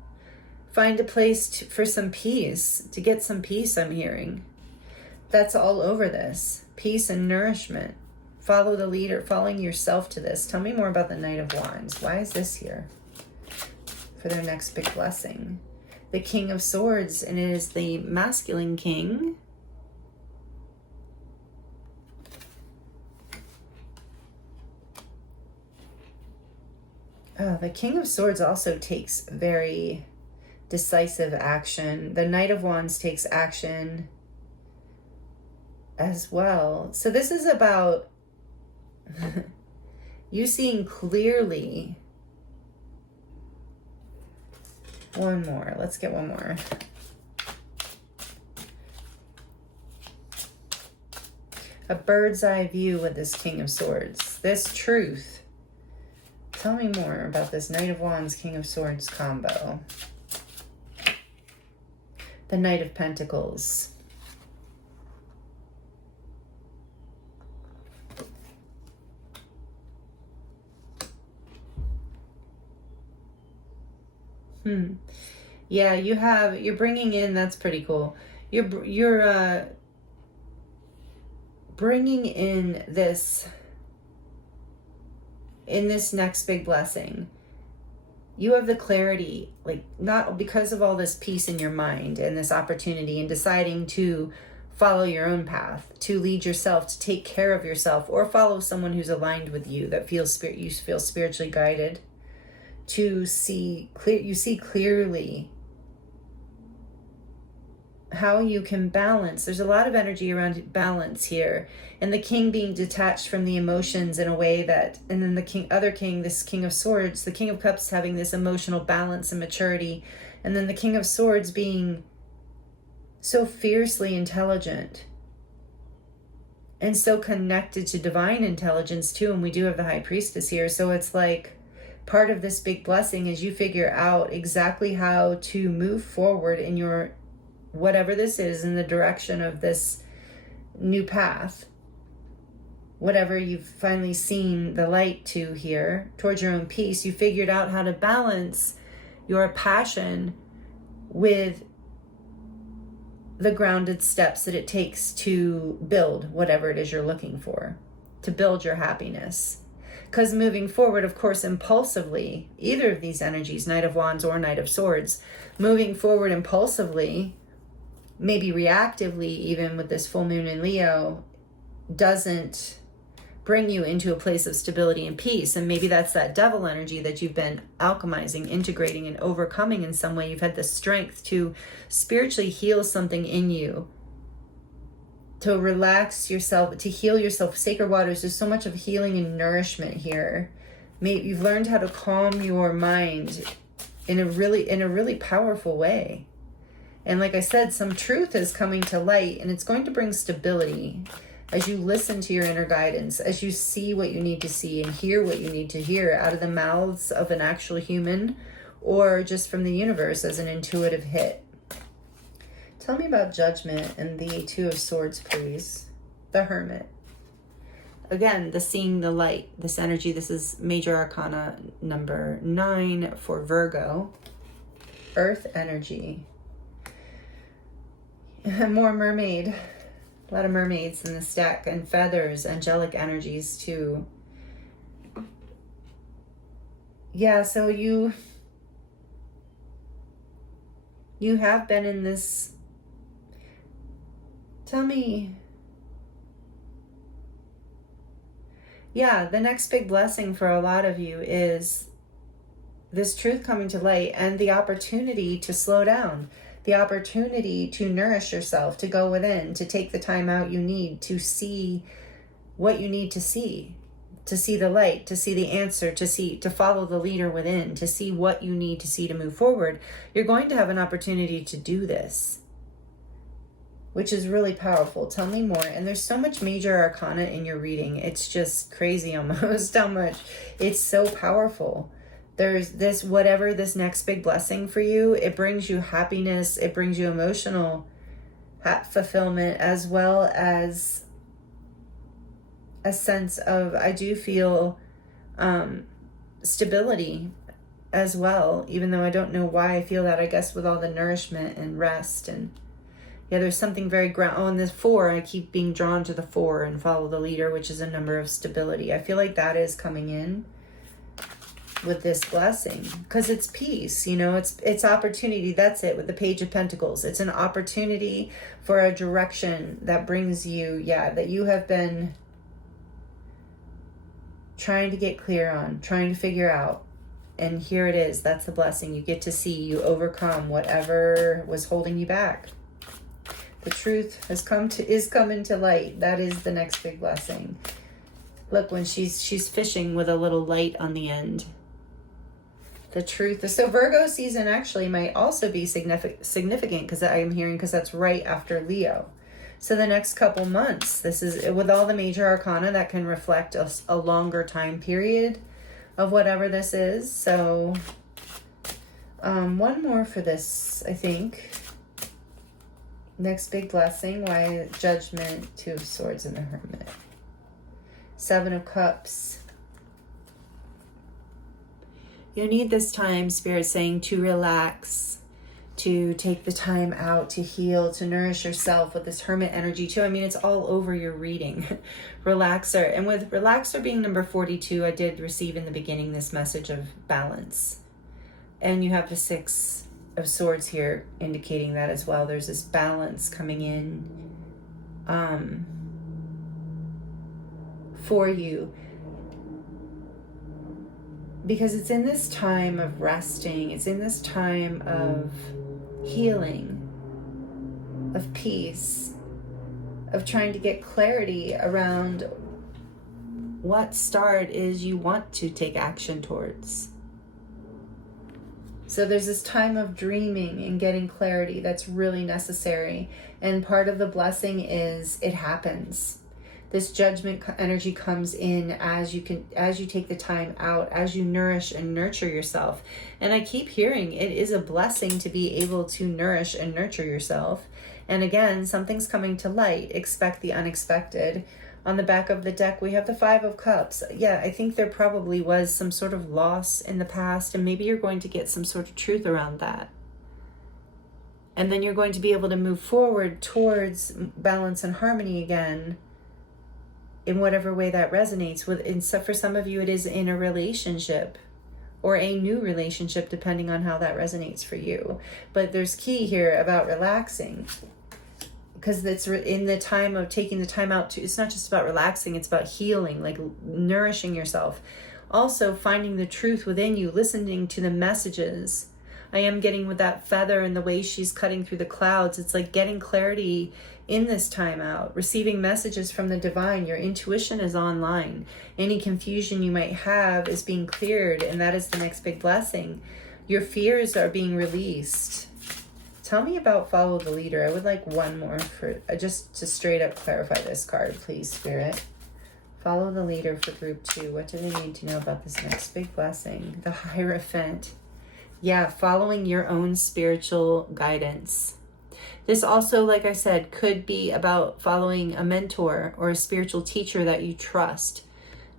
find a place for some peace, to get some peace, I'm hearing. That's all over this. Peace and nourishment. Follow the leader, following yourself to this. Tell me more about the Knight of Wands. Why is this here for their next big blessing? The King of Swords, and it is the masculine king. The King of Swords also takes very decisive action. The Knight of Wands takes action as well. So this is about you seeing clearly. One more. Let's get one more. A bird's eye view with this King of Swords. This truth. Tell me more about this Knight of Wands, King of Swords combo. The Knight of Pentacles. Yeah, you're bringing in, that's pretty cool. You're bringing in this next big blessing. You have the clarity, like, not because of all this peace in your mind and this opportunity, and deciding to follow your own path, to lead yourself, to take care of yourself, or follow someone who's aligned with you, that you feel spiritually guided. You see clearly how you can balance. There's a lot of energy around balance here, and the king being detached from the emotions in a way that, and then this King of Swords, the King of Cups, having this emotional balance and maturity, and then the King of Swords being so fiercely intelligent and so connected to divine intelligence too. And we do have the High Priestess here, so it's like part of this big blessing is you figure out exactly how to move forward in your, whatever this is, in the direction of this new path. Whatever you've finally seen the light to here, towards your own peace, you figured out how to balance your passion with the grounded steps that it takes to build whatever it is you're looking for, to build your happiness. Because moving forward, of course, impulsively, either of these energies, Knight of Wands or Knight of Swords, moving forward impulsively, maybe reactively, even with this full moon in Leo, doesn't bring you into a place of stability and peace. And maybe that's that devil energy that you've been alchemizing, integrating, and overcoming in some way. You've had the strength to spiritually heal something in you, to relax yourself, to heal yourself. Sacred waters, there's so much of healing and nourishment here. You've learned how to calm your mind in a really powerful way. And like I said, some truth is coming to light, and it's going to bring stability as you listen to your inner guidance, as you see what you need to see and hear what you need to hear out of the mouths of an actual human, or just from the universe as an intuitive hit. Tell me about Judgment and the Two of Swords, please. The Hermit. Again, the seeing the light, this energy. This is Major Arcana number 9 for Virgo. Earth energy. More mermaid. A lot of mermaids in the stack, and feathers, angelic energies too. Yeah, so you have been in this. Tell me. Yeah, the next big blessing for a lot of you is this truth coming to light and the opportunity to slow down. The opportunity to nourish yourself, to go within, to take the time out you need to see what you need to see the light, to see the answer, to follow the leader within, to see what you need to see to move forward. You're going to have an opportunity to do this, which is really powerful. Tell me more. And there's so much Major Arcana in your reading. It's just crazy almost how much. It's so powerful. There's this, whatever this next big blessing for you, it brings you happiness, it brings you emotional fulfillment, as well as a sense of, I do feel, stability as well, even though I don't know why I feel that, I guess with all the nourishment and rest. And yeah, there's something very and the 4, I keep being drawn to the 4 and follow the leader, which is a number of stability. I feel like that is coming in with this blessing, because it's peace, it's opportunity. That's it with the Page of Pentacles. It's an opportunity for a direction that brings you, that you have been trying to get clear on, trying to figure out. And here it is. That's the blessing. You get to see, you overcome whatever was holding you back. The truth is coming to light. That is the next big blessing. Look, when she's fishing with a little light on the end. The truth. So Virgo season actually might also be significant, because I'm hearing, because that's right after Leo. So the next couple months, this is with all the Major Arcana that can reflect a longer time period of whatever this is. So one more for this, I think. Next big blessing. Why Judgment, 2 of Swords, and the Hermit. 7 of Cups. You need this time, Spirit saying, to relax, to take the time out, to heal, to nourish yourself with this Hermit energy too. I mean, it's all over your reading. Relaxer. And with Relaxer being number 42, I did receive in the beginning this message of balance. And you have the 6 of Swords here indicating that as well. There's this balance coming in for you. Because it's in this time of resting, it's in this time of healing, of peace, of trying to get clarity around what star it is you want to take action towards. So there's this time of dreaming and getting clarity that's really necessary. And part of the blessing is it happens. This Judgment energy comes in as you take the time out, as you nourish and nurture yourself. And I keep hearing it is a blessing to be able to nourish and nurture yourself. And again, something's coming to light. Expect the unexpected. On the back of the deck, we have the 5 of Cups. Yeah, I think there probably was some sort of loss in the past, and maybe you're going to get some sort of truth around that. And then you're going to be able to move forward towards balance and harmony again, in whatever way that resonates with. And so for some of you, it is in a relationship or a new relationship, depending on how that resonates for you. But there's key here about relaxing, because it's in the time of taking the time out to, it's not just about relaxing, it's about healing, like nourishing yourself. Also finding the truth within you, listening to the messages. I am getting with that feather and the way she's cutting through the clouds. It's like getting clarity in this time out, receiving messages from the divine. Your intuition is online. Any confusion you might have is being cleared, and that is the next big blessing. Your fears are being released. Tell me about follow the leader. I would like one more for just to straight up clarify this card, please, Spirit. Follow the leader for group 2. What do they need to know about this next big blessing? The Hierophant. Yeah, following your own spiritual guidance. This also, like I said, could be about following a mentor or a spiritual teacher that you trust,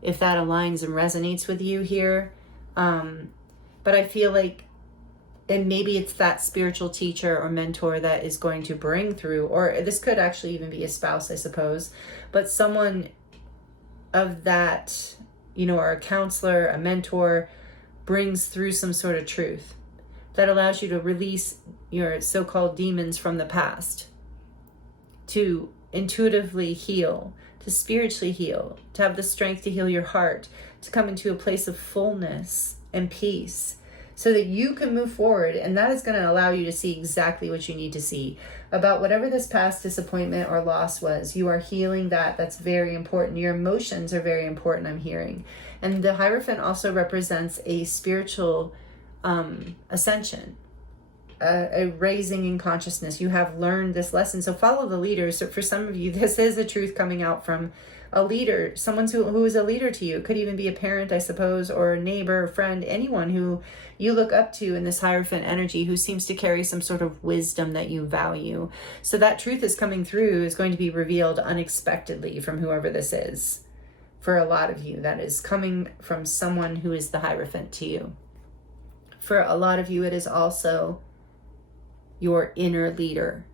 if that aligns and resonates with you here. But I feel like, and maybe it's that spiritual teacher or mentor that is going to bring through, or this could actually even be a spouse, I suppose, but someone of that, or a counselor, a mentor, brings through some sort of truth that allows you to release your so-called demons from the past, to intuitively heal, to spiritually heal, to have the strength to heal your heart, to come into a place of fullness and peace so that you can move forward. And that is going to allow you to see exactly what you need to see about whatever this past disappointment or loss was. You are healing that. That's very important. Your emotions are very important, I'm hearing. And the Hierophant also represents a spiritual ascension, a raising in consciousness. You have learned this lesson. So follow the leader. So for some of you, this is a truth coming out from a leader, someone who is a leader to you. It could even be a parent, I suppose, or a neighbor, friend, anyone who you look up to in this Hierophant energy, who seems to carry some sort of wisdom that you value. So that truth is coming through, is going to be revealed unexpectedly from whoever this is. For a lot of you, that is coming from someone who is the Hierophant to you. For a lot of you, it is also your inner leader,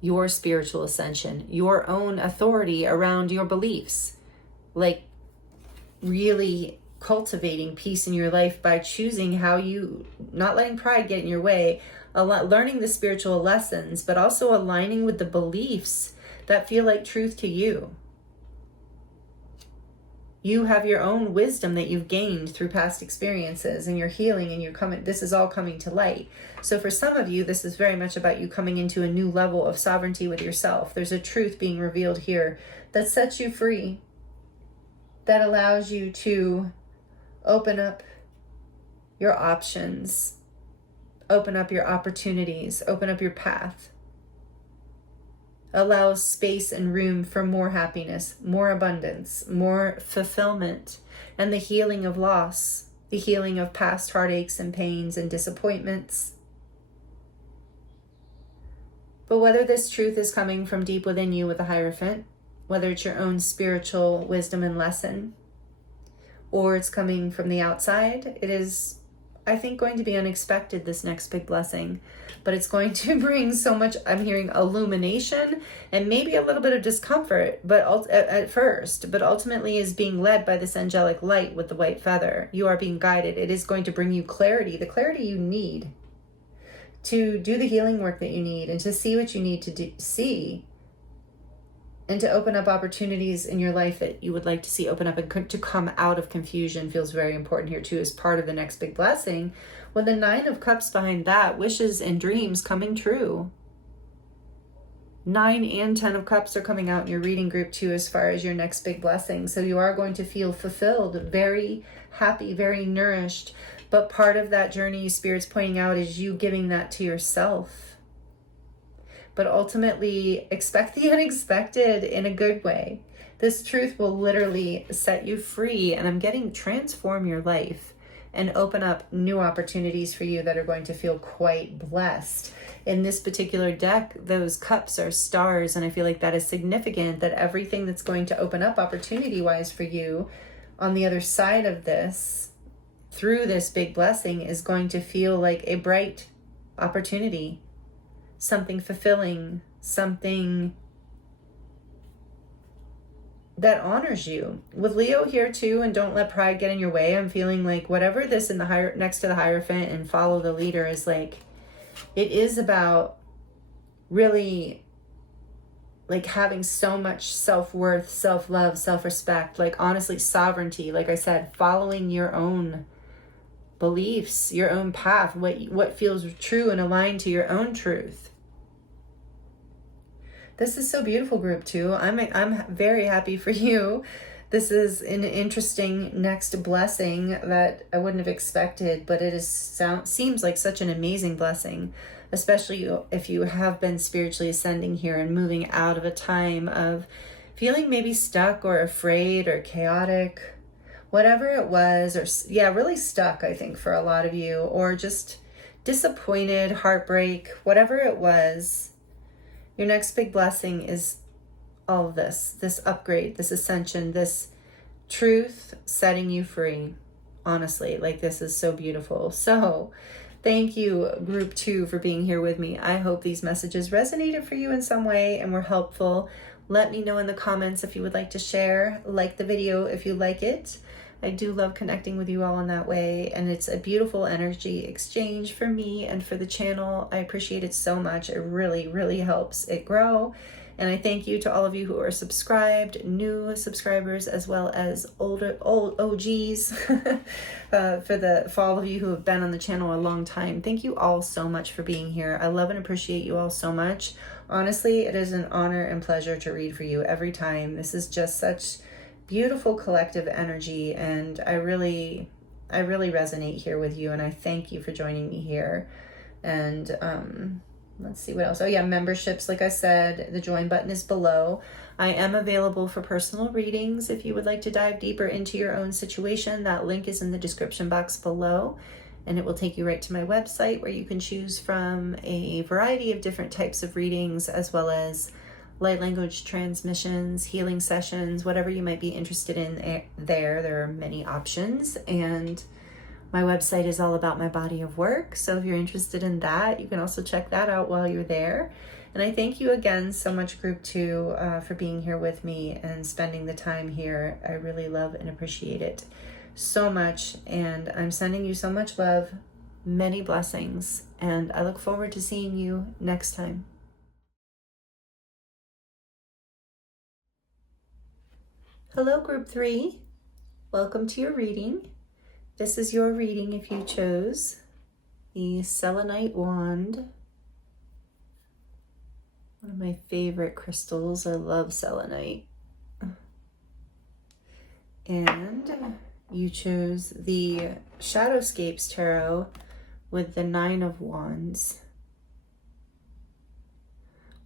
your spiritual ascension, your own authority around your beliefs, like really cultivating peace in your life by choosing how you, not letting pride get in your way, learning the spiritual lessons, but also aligning with the beliefs that feel like truth to you. You have your own wisdom that you've gained through past experiences, and you're healing, and you're coming, this is all coming to light. So for some of you, this is very much about you coming into a new level of sovereignty with yourself. There's a truth being revealed here that sets you free, that allows you to open up your options, open up your opportunities, open up your path. Allows space and room for more happiness, more abundance, more fulfillment, and the healing of loss, the healing of past heartaches and pains and disappointments. But whether this truth is coming from deep within you with the Hierophant, whether it's your own spiritual wisdom and lesson, or it's coming from the outside, it is, I think, going to be unexpected, this next big blessing. But it's going to bring so much, I'm hearing, illumination and maybe a little bit of discomfort, but at first, but ultimately is being led by this angelic light with the white feather. You are being guided. It is going to bring you clarity, the clarity you need to do the healing work that you need, and to see what you need to see, and to open up opportunities in your life that you would like to see open up, and to come out of confusion feels very important here too, as part of the next big blessing. With the 9 of Cups behind that, wishes and dreams coming true. 9 and 10 of Cups are coming out in your reading group too, as far as your next big blessing. So you are going to feel fulfilled, very happy, very nourished. But part of that journey, Spirit's pointing out, is you giving that to yourself. But ultimately, expect the unexpected in a good way. This truth will literally set you free, and I'm getting transform your life and open up new opportunities for you that are going to feel quite blessed. In this particular deck, those cups are stars, and I feel like that is significant, that everything that's going to open up opportunity-wise for you on the other side of this, through this big blessing, is going to feel like a bright opportunity. Something fulfilling, something that honors you. With Leo here too, and don't let pride get in your way, I'm feeling like whatever this in the next to the Hierophant and follow the leader is like, it is about really like having so much self-worth, self-love, self-respect, like honestly sovereignty, like I said, following your own beliefs, your own path, what feels true and aligned to your own truth. This is so beautiful, group 2. I'm very happy for you. This is an interesting next blessing that I wouldn't have expected, but seems like such an amazing blessing, especially if you have been spiritually ascending here and moving out of a time of feeling maybe stuck or afraid or chaotic, whatever it was, or really stuck, I think, for a lot of you, or just disappointed, heartbreak, whatever it was. Your next big blessing is all of this upgrade, this ascension, this truth setting you free. Honestly, like, this is so beautiful. So thank you, group 2, for being here with me. I hope these messages resonated for you in some way and were helpful. Let me know in the comments if you would like to share. Like the video if you like it. I do love connecting with you all in that way, and it's a beautiful energy exchange for me and for the channel. I appreciate it so much. It really, really helps it grow. And I thank you to all of you who are subscribed, new subscribers, as well as old OGs, for all of you who have been on the channel a long time. Thank you all so much for being here. I love and appreciate you all so much. Honestly, it is an honor and pleasure to read for you every time. This is just such beautiful collective energy, and I really resonate here with you, and I thank you for joining me here. And let's see what else. Oh yeah, memberships. Like I said, the join button is below. I am available for personal readings if you would like to dive deeper into your own situation. That link is in the description box below, and it will take you right to my website, where you can choose from a variety of different types of readings, as well as light language transmissions, healing sessions, whatever you might be interested in there. There are many options, and my website is all about my body of work. So if you're interested in that, you can also check that out while you're there. And I thank you again so much, group 2, for being here with me and spending the time here. I really love and appreciate it so much. And I'm sending you so much love, many blessings, and I look forward to seeing you next time. Hello, group 3. Welcome to your reading. This is your reading if you chose the Selenite wand. One of my favorite crystals. I love selenite. And you chose the Shadowscapes Tarot with the 9 of Wands.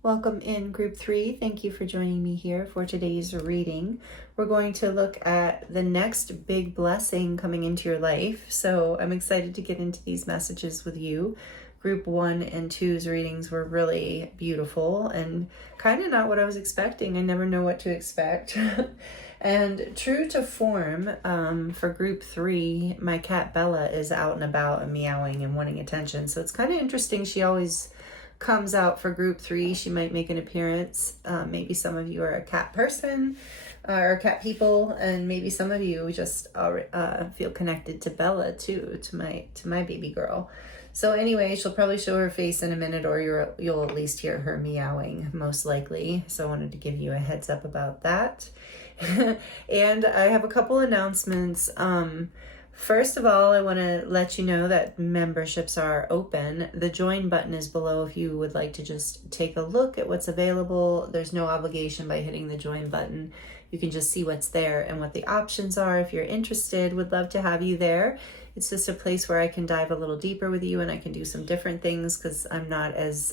Welcome in, group 3. Thank you for joining me here for today's reading. We're going to look at the next big blessing coming into your life. So I'm excited to get into these messages with you. Group 1 and 2's readings were really beautiful and kind of not what I was expecting. I never know what to expect. And true to form, for group 3, my cat Bella is out and about and meowing and wanting attention. So it's kind of interesting. She always comes out for group 3. She might make an appearance. Maybe some of you are a cat person or cat people, and maybe some of you just feel connected to Bella too, to my baby girl. So anyway, she'll probably show her face in a minute, or you'll at least hear her meowing, most likely. So I wanted to give you a heads up about that. And I have a couple announcements. First of all, I want to let you know that memberships are open. The join button is below if you would like to just take a look at what's available. There's no obligation by hitting the join button. You can just see what's there and what the options are. If you're interested, would love to have you there. It's just a place where I can dive a little deeper with you, and I can do some different things because I'm not as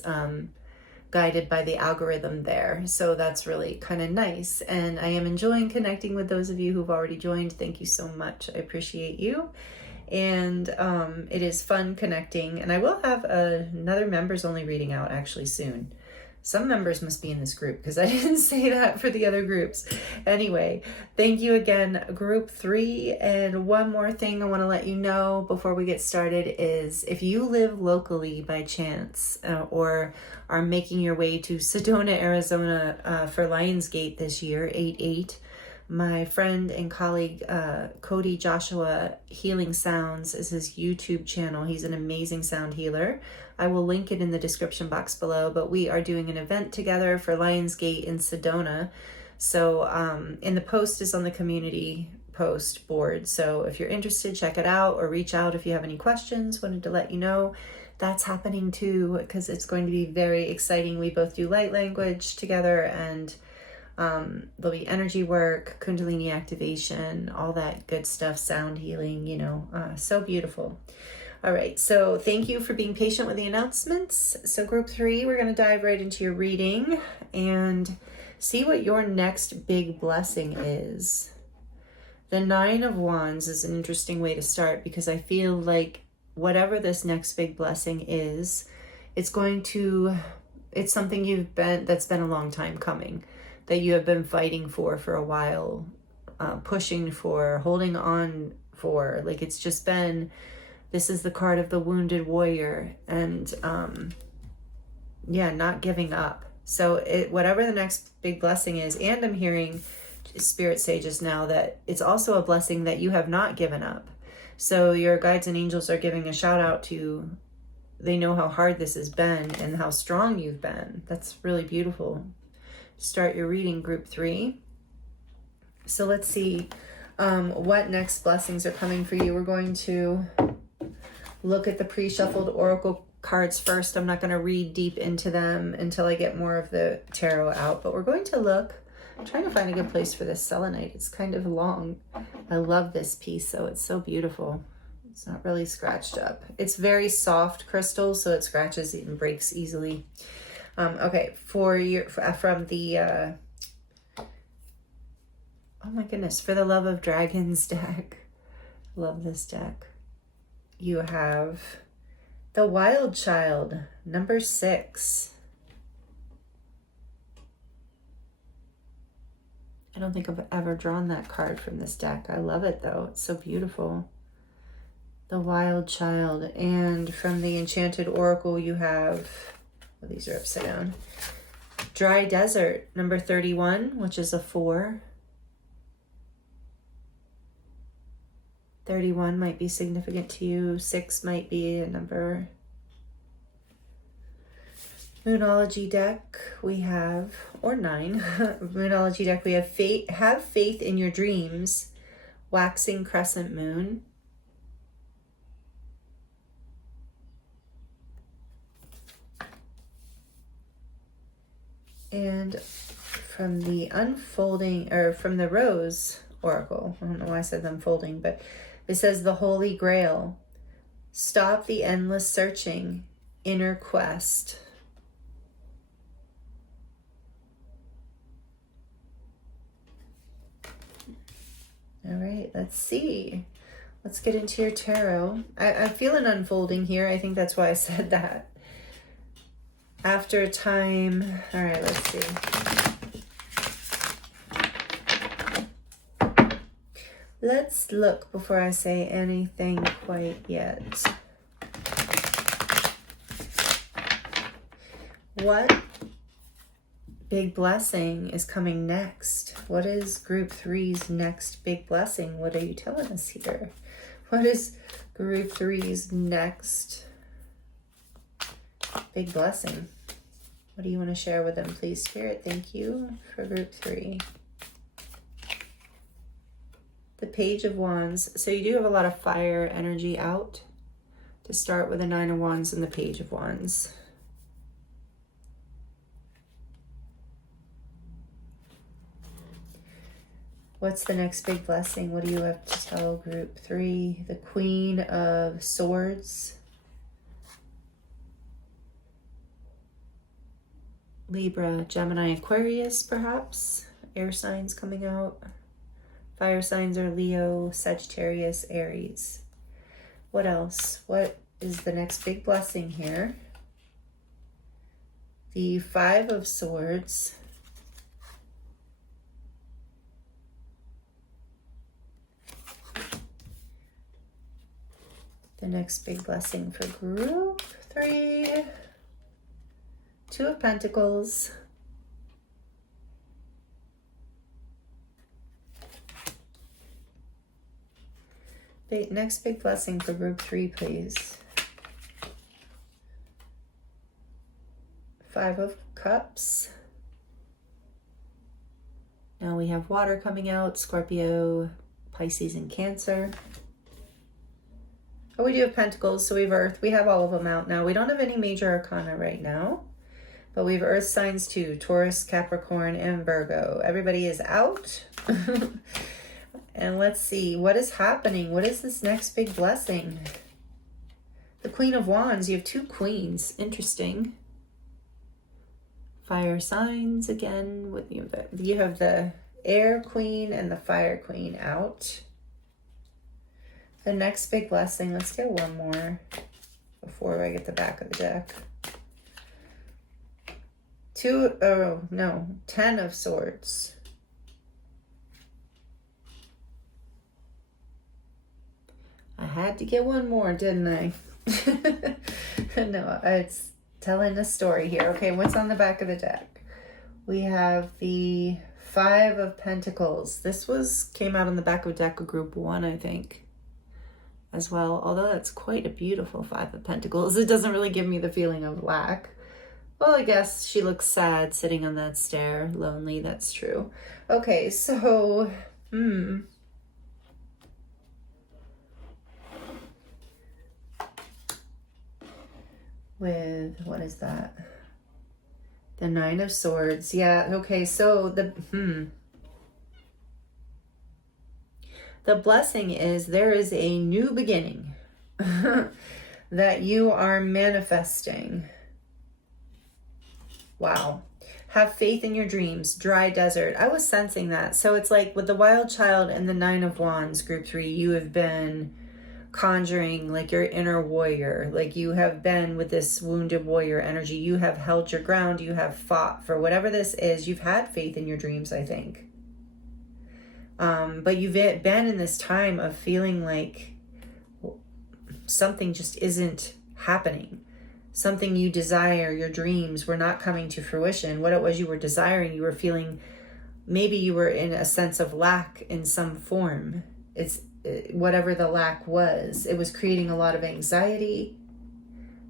guided by the algorithm there. So that's really kind of nice. And I am enjoying connecting with those of you who've already joined. Thank you so much. I appreciate you. And it is fun connecting. And I will have another members only reading out actually soon. Some members must be in this group because I didn't say that for the other groups. Anyway, thank you again, group 3. And one more thing I want to let you know before we get started is if you live locally by chance or are making your way to Sedona, Arizona for Lionsgate this year, 8/8, my friend and colleague Cody Joshua Healing Sounds is his YouTube channel. He's an amazing sound healer. I will link it in the description box below, but we are doing an event together for Lionsgate in Sedona. So and the post is on the community post board. So if you're interested, check it out or reach out if you have any questions. Wanted to let you know. that's happening too, because it's going to be very exciting. We both do light language together, and there'll be energy work, Kundalini activation, all that good stuff, sound healing, you know, so beautiful. All right, so thank you for being patient with the announcements. So group 3, we're going to dive right into your reading and see what your next big blessing is. The 9 of Wands is an interesting way to start, because I feel like whatever this next big blessing is, it's something that's been a long time coming, that you have been fighting for a while, pushing for, holding on for. Like, it's just been, this is the card of the wounded warrior, and not giving up. So whatever the next big blessing is, and I'm hearing Spirit say just now that it's also a blessing that you have not given up. So your guides and angels are giving a shout out to, they know how hard this has been and how strong you've been. That's really beautiful. Start your reading, group 3. So let's see what next blessings are coming for you. We're going to look at the pre-shuffled oracle cards first. I'm not going to read deep into them until I get more of the tarot out, but we're going to look. I'm trying to find a good place for this selenite. It's kind of long. I love this piece, so it's so beautiful. It's not really scratched up. It's very soft crystal, so it scratches and breaks easily. Okay, from the oh my goodness, for the Love of Dragons deck. Love this deck. You have the Wild Child, number 6. I don't think I've ever drawn that card from this deck. I love it though. It's so beautiful. The Wild Child. And from the Enchanted Oracle, you have, oh, these are upside down. Dry Desert, number 31, which is a 4. 31 might be significant to you. 6 might be a number. Moonology deck we have, or 9. Moonology deck we have have faith in your dreams. Waxing crescent moon. And from the unfolding, or from the Rose Oracle, I don't know why I said unfolding, but it says the Holy Grail. Stop the endless searching, inner quest. All right, let's see. Let's get into your tarot. I feel an unfolding here. I think that's why I said that. After time. All right, let's see. Let's look before I say anything quite yet. What big blessing is coming next? What is group 3's next big blessing? What are you telling us here? What is group 3's next big blessing? What do you want to share with them, please, Spirit? Thank you for group 3. The Page of Wands. So you do have a lot of fire energy out. To start with the 9 of Wands and the Page of Wands. What's the next big blessing? What do you have to tell group 3? The Queen of Swords. Libra, Gemini, Aquarius, perhaps. Air signs coming out. Fire signs are Leo, Sagittarius, Aries. What else? What is the next big blessing here? The 5 of Swords. The next big blessing for group 3. 2 of Pentacles. Next big blessing for group 3, please. 5 of Cups. Now we have water coming out, Scorpio, Pisces, and Cancer. Oh, we do have Pentacles, so we have Earth. We have all of them out now. We don't have any major arcana right now, but we have Earth signs too. Taurus, Capricorn, and Virgo. Everybody is out. And let's see, what is happening? What is this next big blessing? The Queen of Wands. You have two queens. Interesting. Fire signs again. With you have the Air Queen and the Fire Queen out. The next big blessing. Let's get one more before I get the back of the deck. 10 of Swords. I had to get one more, didn't I? No, it's telling a story here. Okay, what's on the back of the deck? We have the 5 of Pentacles. This came out on the back of deck of group 1, I think, as well. Although that's quite a beautiful 5 of Pentacles. It doesn't really give me the feeling of lack. Well, I guess she looks sad sitting on that stair, lonely. That's true. Okay, so, with, what is that? The 9 of Swords. Yeah, okay, so the blessing is there is a new beginning that you are manifesting. Wow. Have faith in your dreams. Dry desert. I was sensing that. So it's like with the Wild Child and the 9 of Wands, group 3, you have been conjuring like your inner warrior. Like you have been with this wounded warrior energy. You have held your ground. You have fought for whatever this is. You've had faith in your dreams, I think. But you've been in this time of feeling like something just isn't happening. Something you desire, your dreams were not coming to fruition. What it was you were desiring, you were feeling, maybe you were in a sense of lack in some form. It's whatever the lack was. It was creating a lot of anxiety.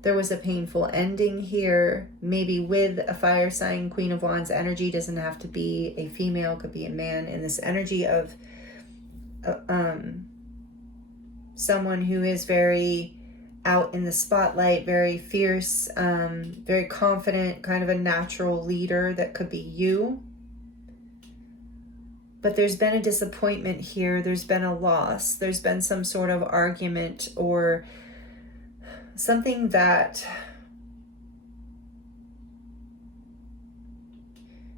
There was a painful ending here, maybe with a fire sign, Queen of Wands energy. Doesn't have to be a female, could be a man, in this energy of someone who is very out in the spotlight, very fierce, very confident, kind of a natural leader. That could be you. But there's been a disappointment here. There's been a loss. There's been some sort of argument or something that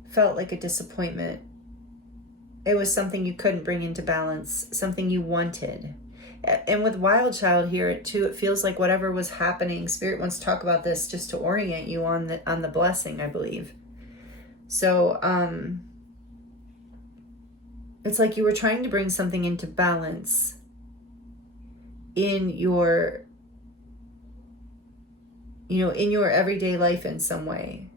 felt like a disappointment. It was something you couldn't bring into balance, something you wanted. And with Wild Child here too, it feels like whatever was happening, Spirit wants to talk about this just to orient you on the blessing, I believe. So it's like you were trying to bring something into balance in your, in your everyday life in some way.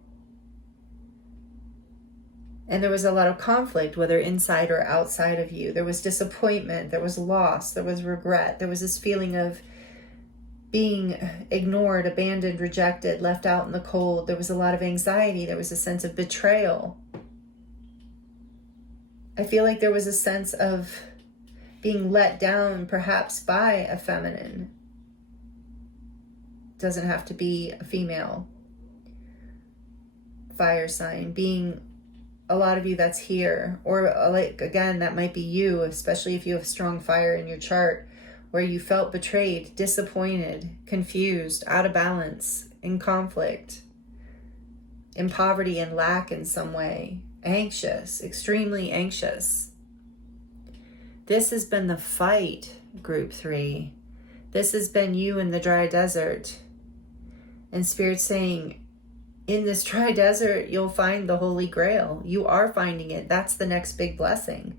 And there was a lot of conflict, whether inside or outside of you. There was disappointment, there was loss, there was regret. There was this feeling of being ignored, abandoned, rejected, left out in the cold. There was a lot of anxiety. There was a sense of betrayal. I feel like there was a sense of being let down, perhaps by a feminine. Doesn't have to be a female. Fire sign, being a lot of you that's here, or like, again, that might be you, especially if you have strong fire in your chart, where you felt betrayed, disappointed, confused, out of balance, in conflict, in poverty and lack in some way, anxious, extremely anxious. This has been the fight, group 3. This has been you in the dry desert. And Spirit saying, in this dry desert, you'll find the Holy Grail. You are finding it. That's the next big blessing.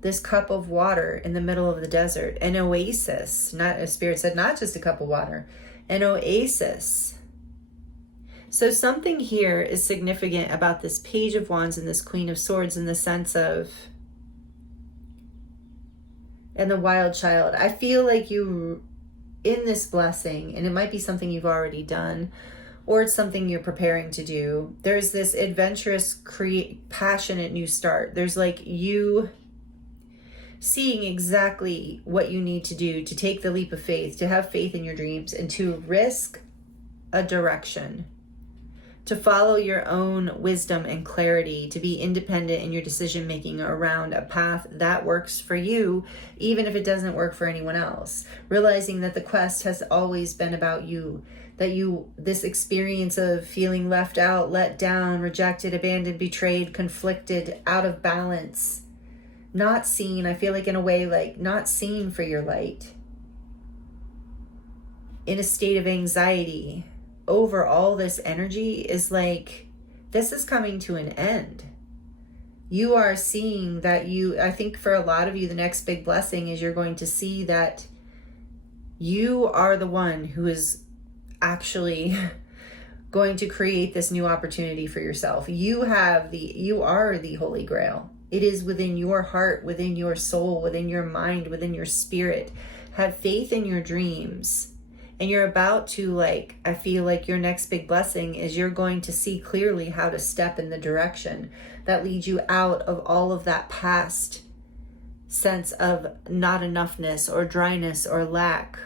This cup of water in the middle of the desert, an oasis. Not, as Spirit said, not just a cup of water, an oasis. So something here is significant about this Page of Wands and this Queen of Swords in the sense of, and the Wild Child. I feel like you, in this blessing, and it might be something you've already done, or it's something you're preparing to do, there's this adventurous, passionate new start. There's like you seeing exactly what you need to do to take the leap of faith, to have faith in your dreams, and to risk a direction, to follow your own wisdom and clarity, to be independent in your decision making around a path that works for you, even if it doesn't work for anyone else. Realizing that the quest has always been about you, that this experience of feeling left out, let down, rejected, abandoned, betrayed, conflicted, out of balance, not seen, I feel like in a way, like not seen for your light, in a state of anxiety over all this energy, is like, this is coming to an end. You are seeing that I think for a lot of you, the next big blessing is you're going to see that you are the one who is actually going to create this new opportunity for yourself. You are the Holy Grail. It is within your heart, within your soul, within your mind, within your spirit. Have faith in your dreams. And you're about to, like, I feel like your next big blessing is you're going to see clearly how to step in the direction that leads you out of all of that past sense of not enoughness or dryness or lack.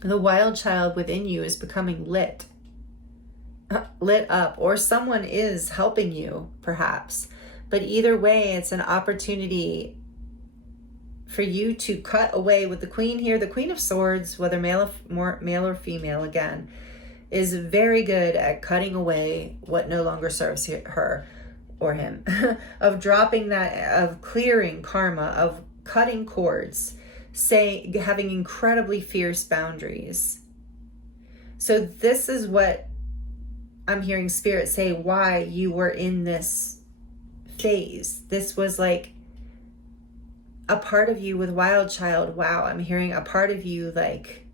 The wild child within you is becoming lit up, or someone is helping you, perhaps. But either way, it's an opportunity for you to cut away with the queen here. The Queen of Swords, whether male or female, again, is very good at cutting away what no longer serves her or him, of dropping that, of clearing karma, of cutting cords, having incredibly fierce boundaries. So this is what I'm hearing Spirit say, why you were in this phase. This was like a part of you with wild child. Wow, I'm hearing a part of you like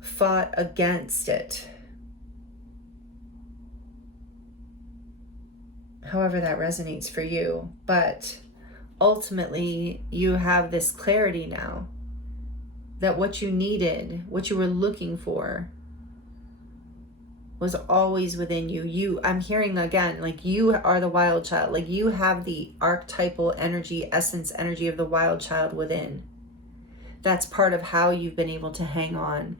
fought against it. However that resonates for you. But ultimately, you have this clarity now that what you needed, what you were looking for, was always within you. I'm hearing again, like you are the wild child. Like you have the archetypal energy, essence energy of the wild child within. That's part of how you've been able to hang on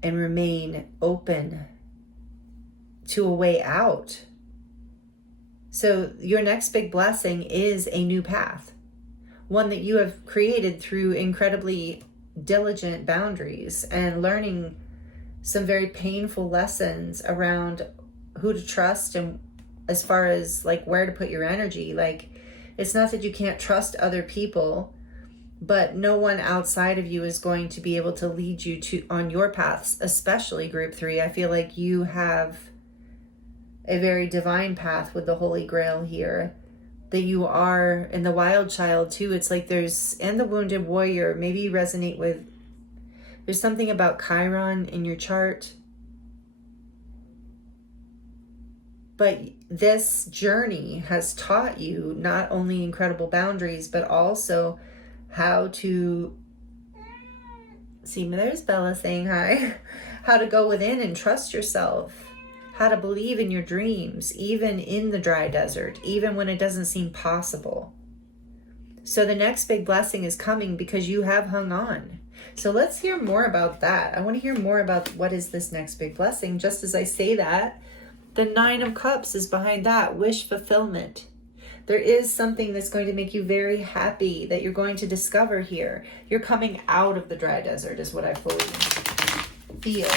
and remain open to a way out. So your next big blessing is a new path, one that you have created through incredibly diligent boundaries and learning some very painful lessons around who to trust, and as far as like where to put your energy. Like, it's not that you can't trust other people, but no one outside of you is going to be able to lead you on your paths, especially group 3. I feel like you have a very divine path with the Holy Grail here, that you are in the wild child too. It's like and the wounded warrior, maybe you resonate with, there's something about Chiron in your chart. But this journey has taught you not only incredible boundaries, but also how to, see, there's Bella saying hi, how to go within and trust yourself, how to believe in your dreams, even in the dry desert, even when it doesn't seem possible. So the next big blessing is coming because you have hung on. So let's hear more about that. I want to hear more about what is this next big blessing. Just as I say that, the 9 of Cups is behind that, wish fulfillment. There is something that's going to make you very happy that you're going to discover here. You're coming out of the dry desert is what I fully feel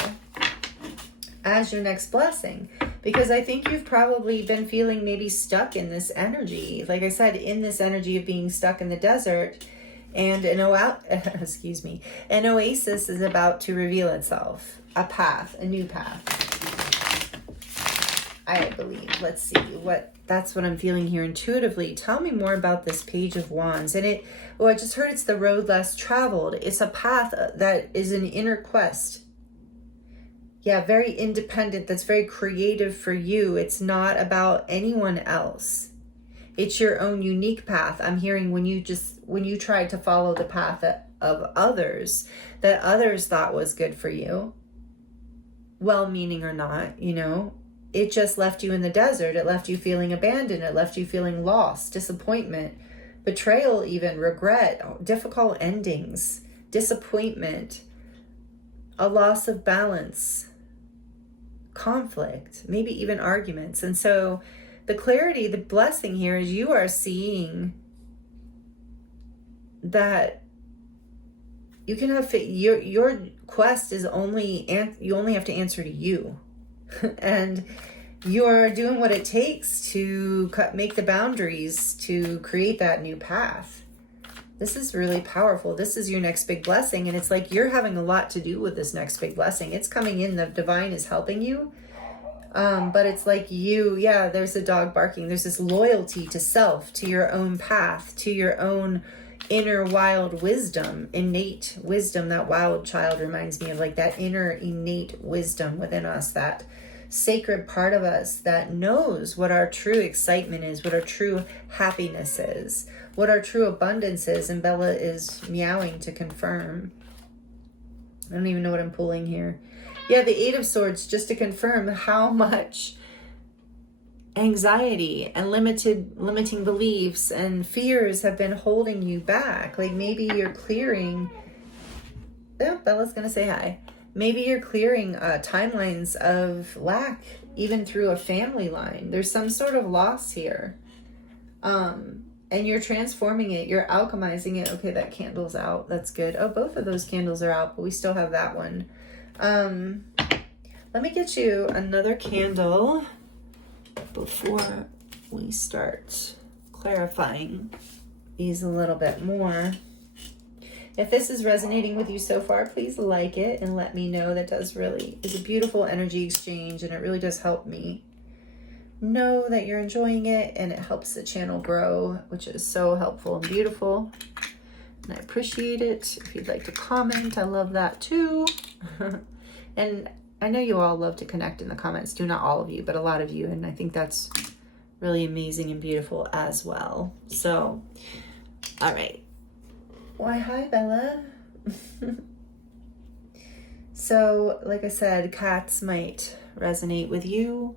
as your next blessing. Because I think you've probably been feeling maybe stuck in this energy. Like I said, in this energy of being stuck in the desert. And an oasis is about to reveal itself. A path, a new path, I believe. Let's see that's what I'm feeling here intuitively. Tell me more about this Page of Wands. And I just heard it's the road less traveled. It's a path that is an inner quest. Yeah, very independent. That's very creative for you. It's not about anyone else. It's your own unique path. I'm hearing when you tried to follow the path of others, that others thought was good for you, well-meaning or not, it just left you in the desert. It left you feeling abandoned. It left you feeling lost, disappointment, betrayal, even regret, difficult endings, disappointment, a loss of balance, conflict, maybe even arguments. And so the clarity, the blessing here is you are seeing that you can have your quest is you only have to answer to you. And you're doing what it takes to make the boundaries to create that new path. This is really powerful. This is your next big blessing. And it's like you're having a lot to do with this next big blessing. It's coming in. The divine is helping you. But it's like there's a dog barking. There's this loyalty to self, to your own path, to your own inner wild wisdom, innate wisdom. That wild child reminds me of like that inner innate wisdom within us, that sacred part of us that knows what our true excitement is, what our true happiness is, what our true abundance is. And Bella is meowing to confirm. I don't even know what I'm pulling here. Yeah, the Eight of Swords, just to confirm how much anxiety and limiting beliefs and fears have been holding you back. Like maybe you're clearing. Oh, Bella's gonna say hi. Maybe you're clearing timelines of lack, even through a family line. There's some sort of loss here. And you're transforming it. You're alchemizing it. Okay, that candle's out. That's good. Oh, both of those candles are out, but we still have that one. Let me get you another candle before we start clarifying these a little bit more. If this is resonating with you so far, please like it and let me know. That is a beautiful energy exchange, and it really does help me know that you're enjoying it, and it helps the channel grow, which is so helpful and beautiful. And I appreciate it. If you'd like to comment, I love that too. And I know you all love to connect in the comments. Do not all of you, but a lot of you. And I think that's really amazing and beautiful as well. So, all right. Why, hi, Bella. So, like I said, cats might resonate with you.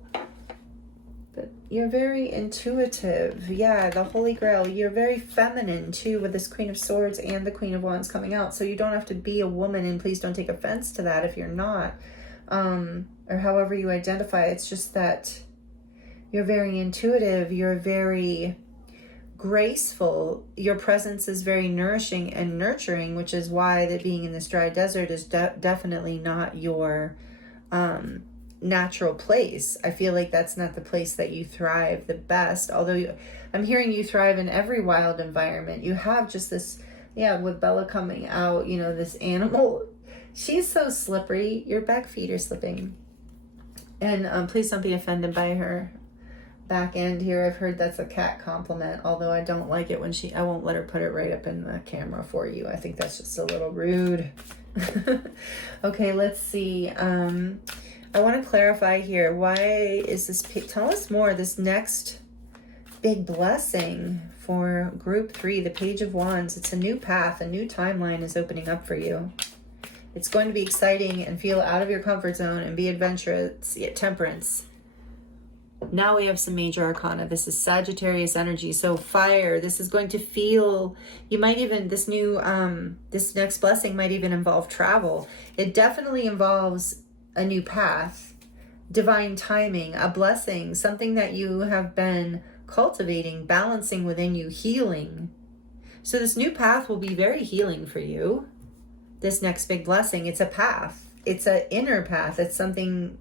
But you're very intuitive. Yeah, the Holy Grail. You're very feminine, too, with this Queen of Swords and the Queen of Wands coming out. So you don't have to be a woman, and please don't take offense to that if you're not. Or however you identify. It's just that you're very intuitive. You're very graceful. Your presence is very nourishing and nurturing, which is why that being in this dry desert is definitely not your natural place. I feel like that's not the place that you thrive the best. Although I'm hearing you thrive in every wild environment. You have just this, with Bella coming out, this animal. She's so slippery. Your back feet are slipping. And please don't be offended by her back end here. I've heard that's a cat compliment, although I don't like it when I won't let her put it right up in the camera for you. I think that's just a little rude. Okay, let's see. I want to clarify here. Why is this, tell us more, this next big blessing for group 3, the Page of Wands. It's a new path, a new timeline is opening up for you. It's going to be exciting and feel out of your comfort zone and be adventurous, yet temperance. Now we have some major arcana. This is Sagittarius energy. So fire, this is going to feel, you might even, this next blessing might even involve travel. It definitely involves a new path, divine timing, a blessing, something that you have been cultivating, balancing within you, healing. So this new path will be very healing for you. This next big blessing, it's a path. It's an inner path. It's something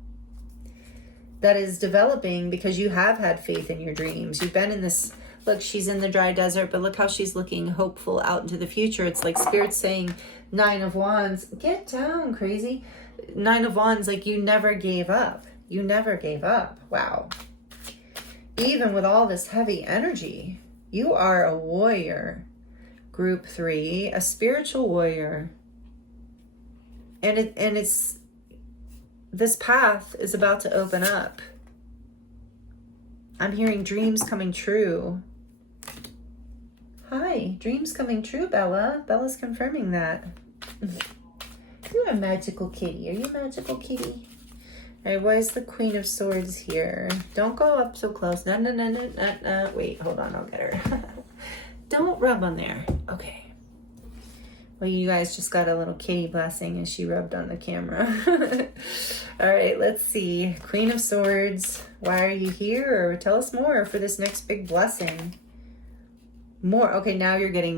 that is developing because you have had faith in your dreams. You've been in this, look, she's in the dry desert, but look how she's looking hopeful out into the future. It's like Spirit's saying, 9 of Wands, get down, crazy. 9 of Wands, like you never gave up. You never gave up. Wow. Even with all this heavy energy, you are a warrior. Group 3, a spiritual warrior. And it's this path is about to open up. I'm hearing dreams coming true. Hi, dreams coming true, Bella. Bella's confirming that. You're a magical kitty. Are you a magical kitty? All right, why is the Queen of Swords here? Don't go up so close. No, no, no, no, no, no. Wait, hold on, I'll get her. Don't rub on there. Okay. Well, you guys just got a little kitty blessing as she rubbed on the camera. All right, let's see. Queen of Swords, why are you here? Tell us more for this next big blessing. More. Okay, now you're getting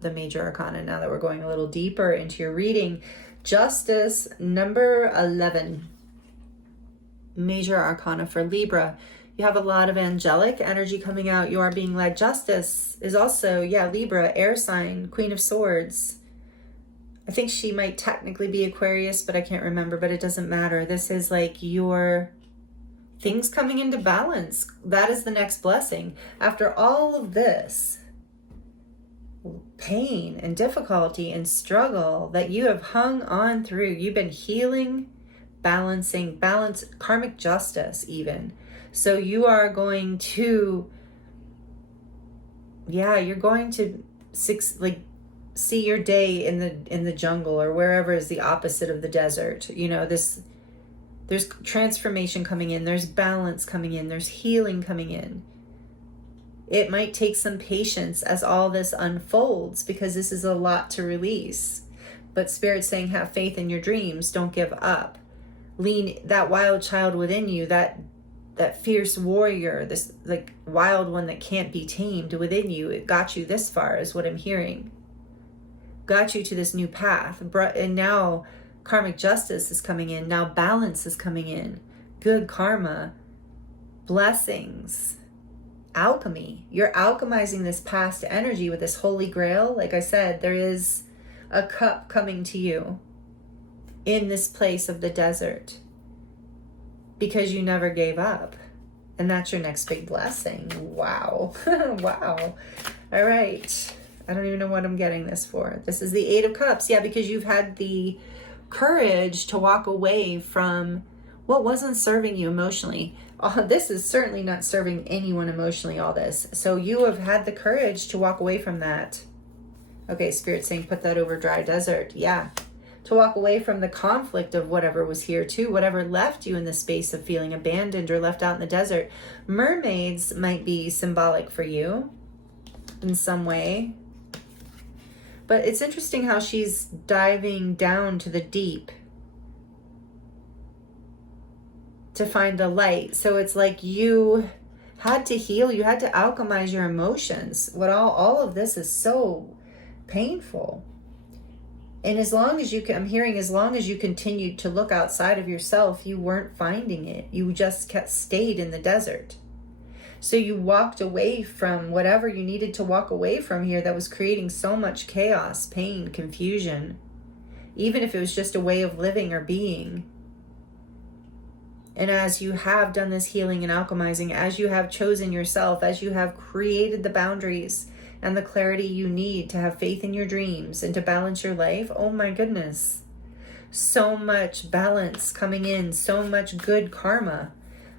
the major arcana now that we're going a little deeper into your reading. Justice, number 11. Major arcana for Libra. You have a lot of angelic energy coming out. You are being led. Justice is also, yeah, Libra, air sign, Queen of Swords. I think she might technically be Aquarius, but I can't remember, but it doesn't matter. This is like your things coming into balance. That is the next blessing. After all of this pain and difficulty and struggle that you have hung on through, you've been healing, balancing, karmic justice even. So you are going to, yeah, you're going to see your day in the jungle or wherever is the opposite of the desert. You know, there's transformation coming in, there's balance coming in, there's healing coming in. It might take some patience as all this unfolds because this is a lot to release. But Spirit's saying have faith in your dreams, don't give up. Lean that wild child within you, that fierce warrior, this like wild one that can't be tamed within you. It got you this far is what I'm hearing. Got you to this new path. And now karmic justice is coming in. Now balance is coming in. Good karma. Blessings. Alchemy. You're alchemizing this past energy with this holy grail. Like I said, there is a cup coming to you in this place of the desert because you never gave up. And that's your next big blessing. Wow. Wow. All right. I don't even know what I'm getting this for. This is the Eight of Cups. Yeah, because you've had the courage to walk away from what wasn't serving you emotionally. This is certainly not serving anyone emotionally, all this. So you have had the courage to walk away from that. Okay, Spirit's saying put that over dry desert. Yeah. To walk away from the conflict of whatever was here too, whatever left you in the space of feeling abandoned or left out in the desert. Mermaids might be symbolic for you in some way. But it's interesting how she's diving down to the deep to find the light. So it's like you had to heal, you had to alchemize your emotions. What all of this is so painful. And as long as I'm hearing, as long as you continued to look outside of yourself, you weren't finding it. You just stayed in the desert. So you walked away from whatever you needed to walk away from here that was creating so much chaos, pain, confusion, even if it was just a way of living or being. And as you have done this healing and alchemizing, as you have chosen yourself, as you have created the boundaries and the clarity you need to have faith in your dreams and to balance your life, oh my goodness, so much balance coming in, so much good karma.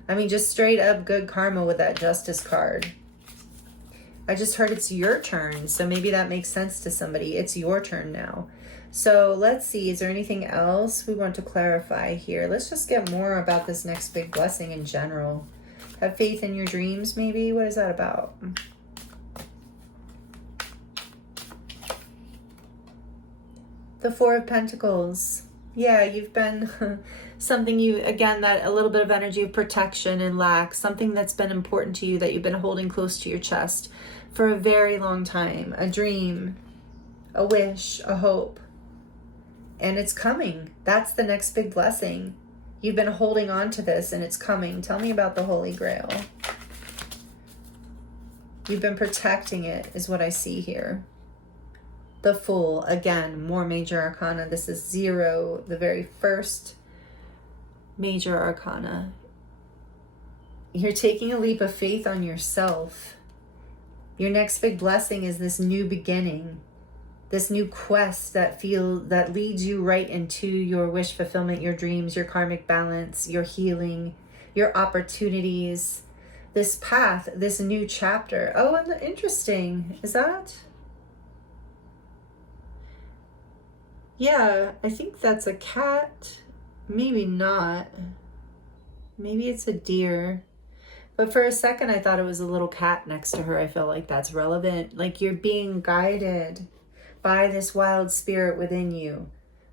I mean, just straight up good karma with that Justice card. I just heard it's your turn, so maybe that makes sense to somebody. It's your turn now. So let's see, is there anything else we want to clarify here? Let's just get more about this next big blessing in general. Have faith in your dreams, maybe? What is that about? The Four of Pentacles. Yeah, you've been something again, that a little bit of energy of protection and lack, something that's been important to you that you've been holding close to your chest for a very long time. A dream, a wish, a hope. And it's coming. That's the next big blessing. You've been holding on to this and it's coming. Tell me about the Holy Grail. You've been protecting it is what I see here. The Fool, again, more major arcana. This is 0, the very first major arcana. You're taking a leap of faith on yourself. Your next big blessing is this new beginning, this new quest that leads you right into your wish fulfillment, your dreams, your karmic balance, your healing, your opportunities, this path, this new chapter. Oh, and interesting. Is that? Yeah, I think that's a cat. Maybe not. Maybe it's a deer. But for a second, I thought it was a little cat next to her. I feel like that's relevant. Like you're being guided by this wild spirit within you,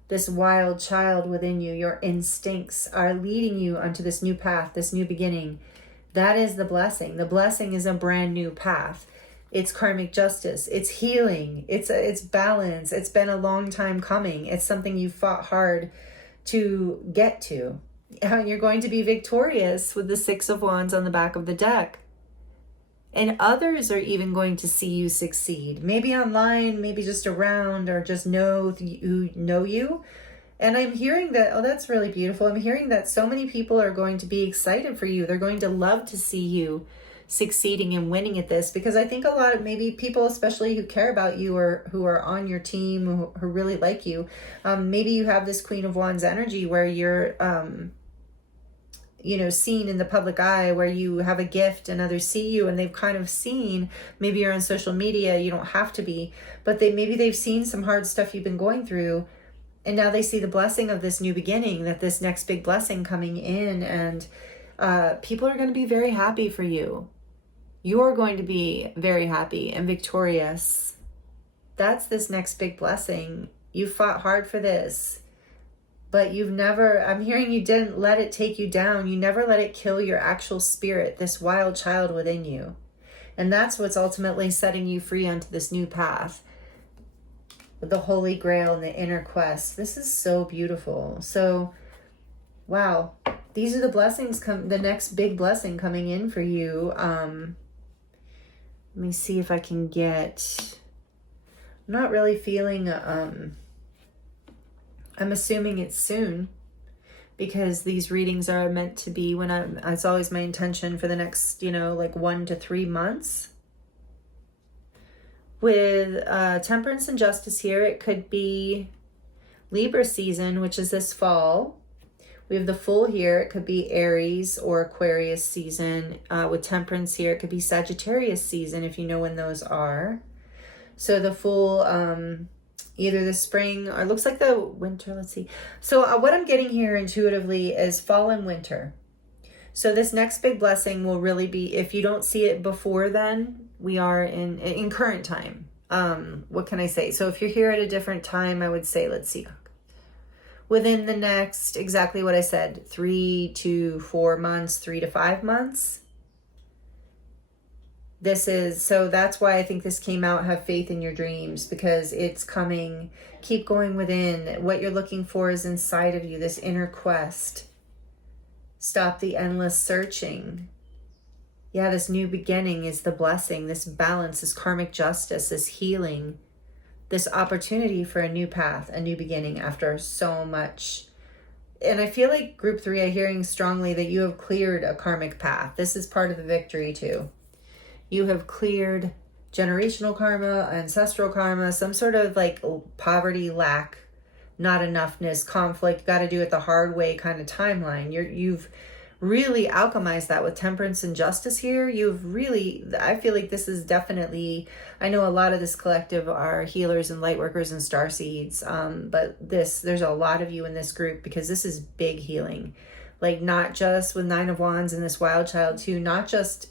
this wild child within you. Your instincts are leading you onto this new path, this new beginning. That is the blessing. The blessing is a brand new path. It's karmic justice. It's healing. It's balance. It's been a long time coming. It's something you fought hard to get to. You're going to be victorious with the Six of Wands on the back of the deck. And others are even going to see you succeed. Maybe online, maybe just around, or just know you. And I'm hearing that, oh, that's really beautiful. I'm hearing that so many people are going to be excited for you. They're going to love to see you succeeding and winning at this, because I think a lot of maybe people, especially who care about you or who are on your team, who really like you, maybe you have this Queen of Wands energy where you're, seen in the public eye, where you have a gift and others see you and they've kind of seen, maybe you're on social media, you don't have to be, but maybe they've seen some hard stuff you've been going through. And now they see the blessing of this new beginning, that this next big blessing coming in, and people are going to be very happy for you. You're going to be very happy and victorious. That's this next big blessing. You fought hard for this, but I'm hearing you didn't let it take you down. You never let it kill your actual spirit, this wild child within you. And that's what's ultimately setting you free onto this new path. The Holy Grail and the inner quest. This is so beautiful. So, wow. These are the blessings, the next big blessing coming in for you. Let me see if I can get, I'm not really feeling, I'm assuming it's soon, because these readings are meant to be it's always my intention for the next, 1 to 3 months. With Temperance and Justice here, it could be Libra season, which is this fall. We have the Full here. It could be Aries or Aquarius season. With Temperance here, it could be Sagittarius season, if you know when those are. So the Full, either the spring, or it looks like the winter. Let's see. So what I'm getting here intuitively is fall and winter. So this next big blessing will really be, if you don't see it before then, we are in current time. What can I say? So if you're here at a different time, I would say, let's see, within the next, exactly what I said, 3 to 4 months, 3 to 5 months. So that's why I think this came out, have faith in your dreams, because it's coming. Keep going within. What you're looking for is inside of you, this inner quest. Stop the endless searching. Yeah, this new beginning is the blessing, this balance, this karmic justice, this healing, this opportunity for a new path, a new beginning after so much. And I feel like group 3, I'm hearing strongly that you have cleared a karmic path. This is part of the victory too. You have cleared generational karma, ancestral karma, some sort of like poverty, lack, not enoughness, conflict, got to do it the hard way kind of timeline. You've really alchemized that with Temperance and Justice here. I feel like this is definitely, I know a lot of this collective are healers and light workers and starseeds, but there's a lot of you in this group, because this is big healing. Like not just with 9 of Wands and this wild child too, not just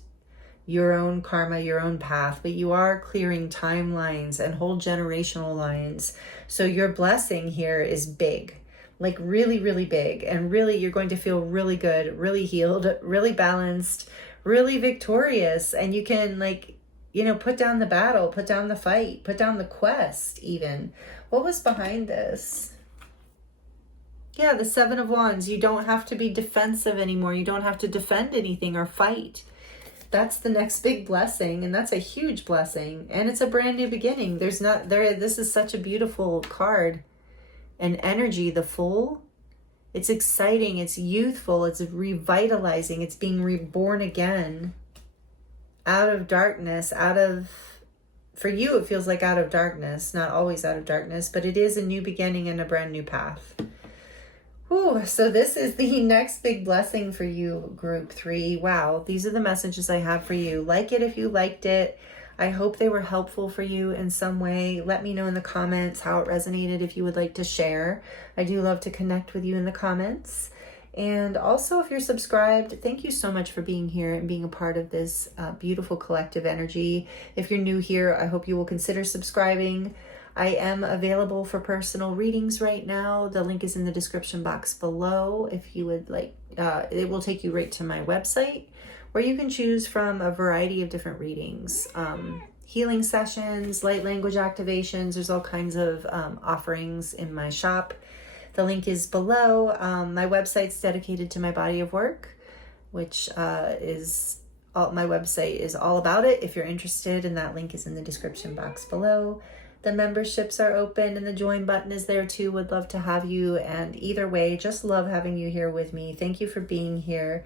your own karma, your own path, but you are clearing timelines and whole generational lines. So your blessing here is big, like really, really big. And really, you're going to feel really good, really healed, really balanced, really victorious. And you can put down the battle, put down the fight, put down the quest even. What was behind this? Yeah, the 7 of Wands. You don't have to be defensive anymore. You don't have to defend anything or fight. That's the next big blessing, and that's a huge blessing, and it's a brand new beginning. This is such a beautiful card and energy. The Full, it's exciting, it's youthful, it's revitalizing, it's being reborn again out of darkness, for you it feels like out of darkness, not always out of darkness, but it is a new beginning and a brand new path. Ooh, so this is the next big blessing for you, group 3. Wow, these are the messages I have for you. Like it if you liked it. I hope they were helpful for you in some way. Let me know in the comments how it resonated if you would like to share. I do love to connect with you in the comments. And also, if you're subscribed, thank you so much for being here and being a part of this beautiful collective energy. If you're new here, I hope you will consider subscribing. I am available for personal readings right now. The link is in the description box below. If you would like, it will take you right to my website where you can choose from a variety of different readings. Healing sessions, light language activations. There's all kinds of offerings in my shop. The link is below. My website's dedicated to my body of work, which my website is all about it. If you're interested, and that link is in the description box below. The memberships are open and the join button is there too. Would love to have you. And either way, just love having you here with me. Thank you for being here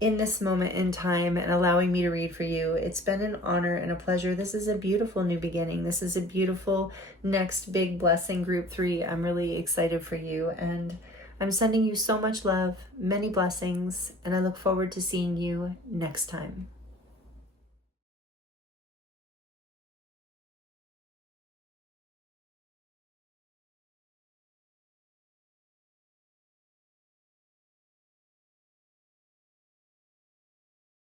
in this moment in time and allowing me to read for you. It's been an honor and a pleasure. This is a beautiful new beginning. This is a beautiful next big blessing, group 3. I'm really excited for you, and I'm sending you so much love, many blessings, and I look forward to seeing you next time.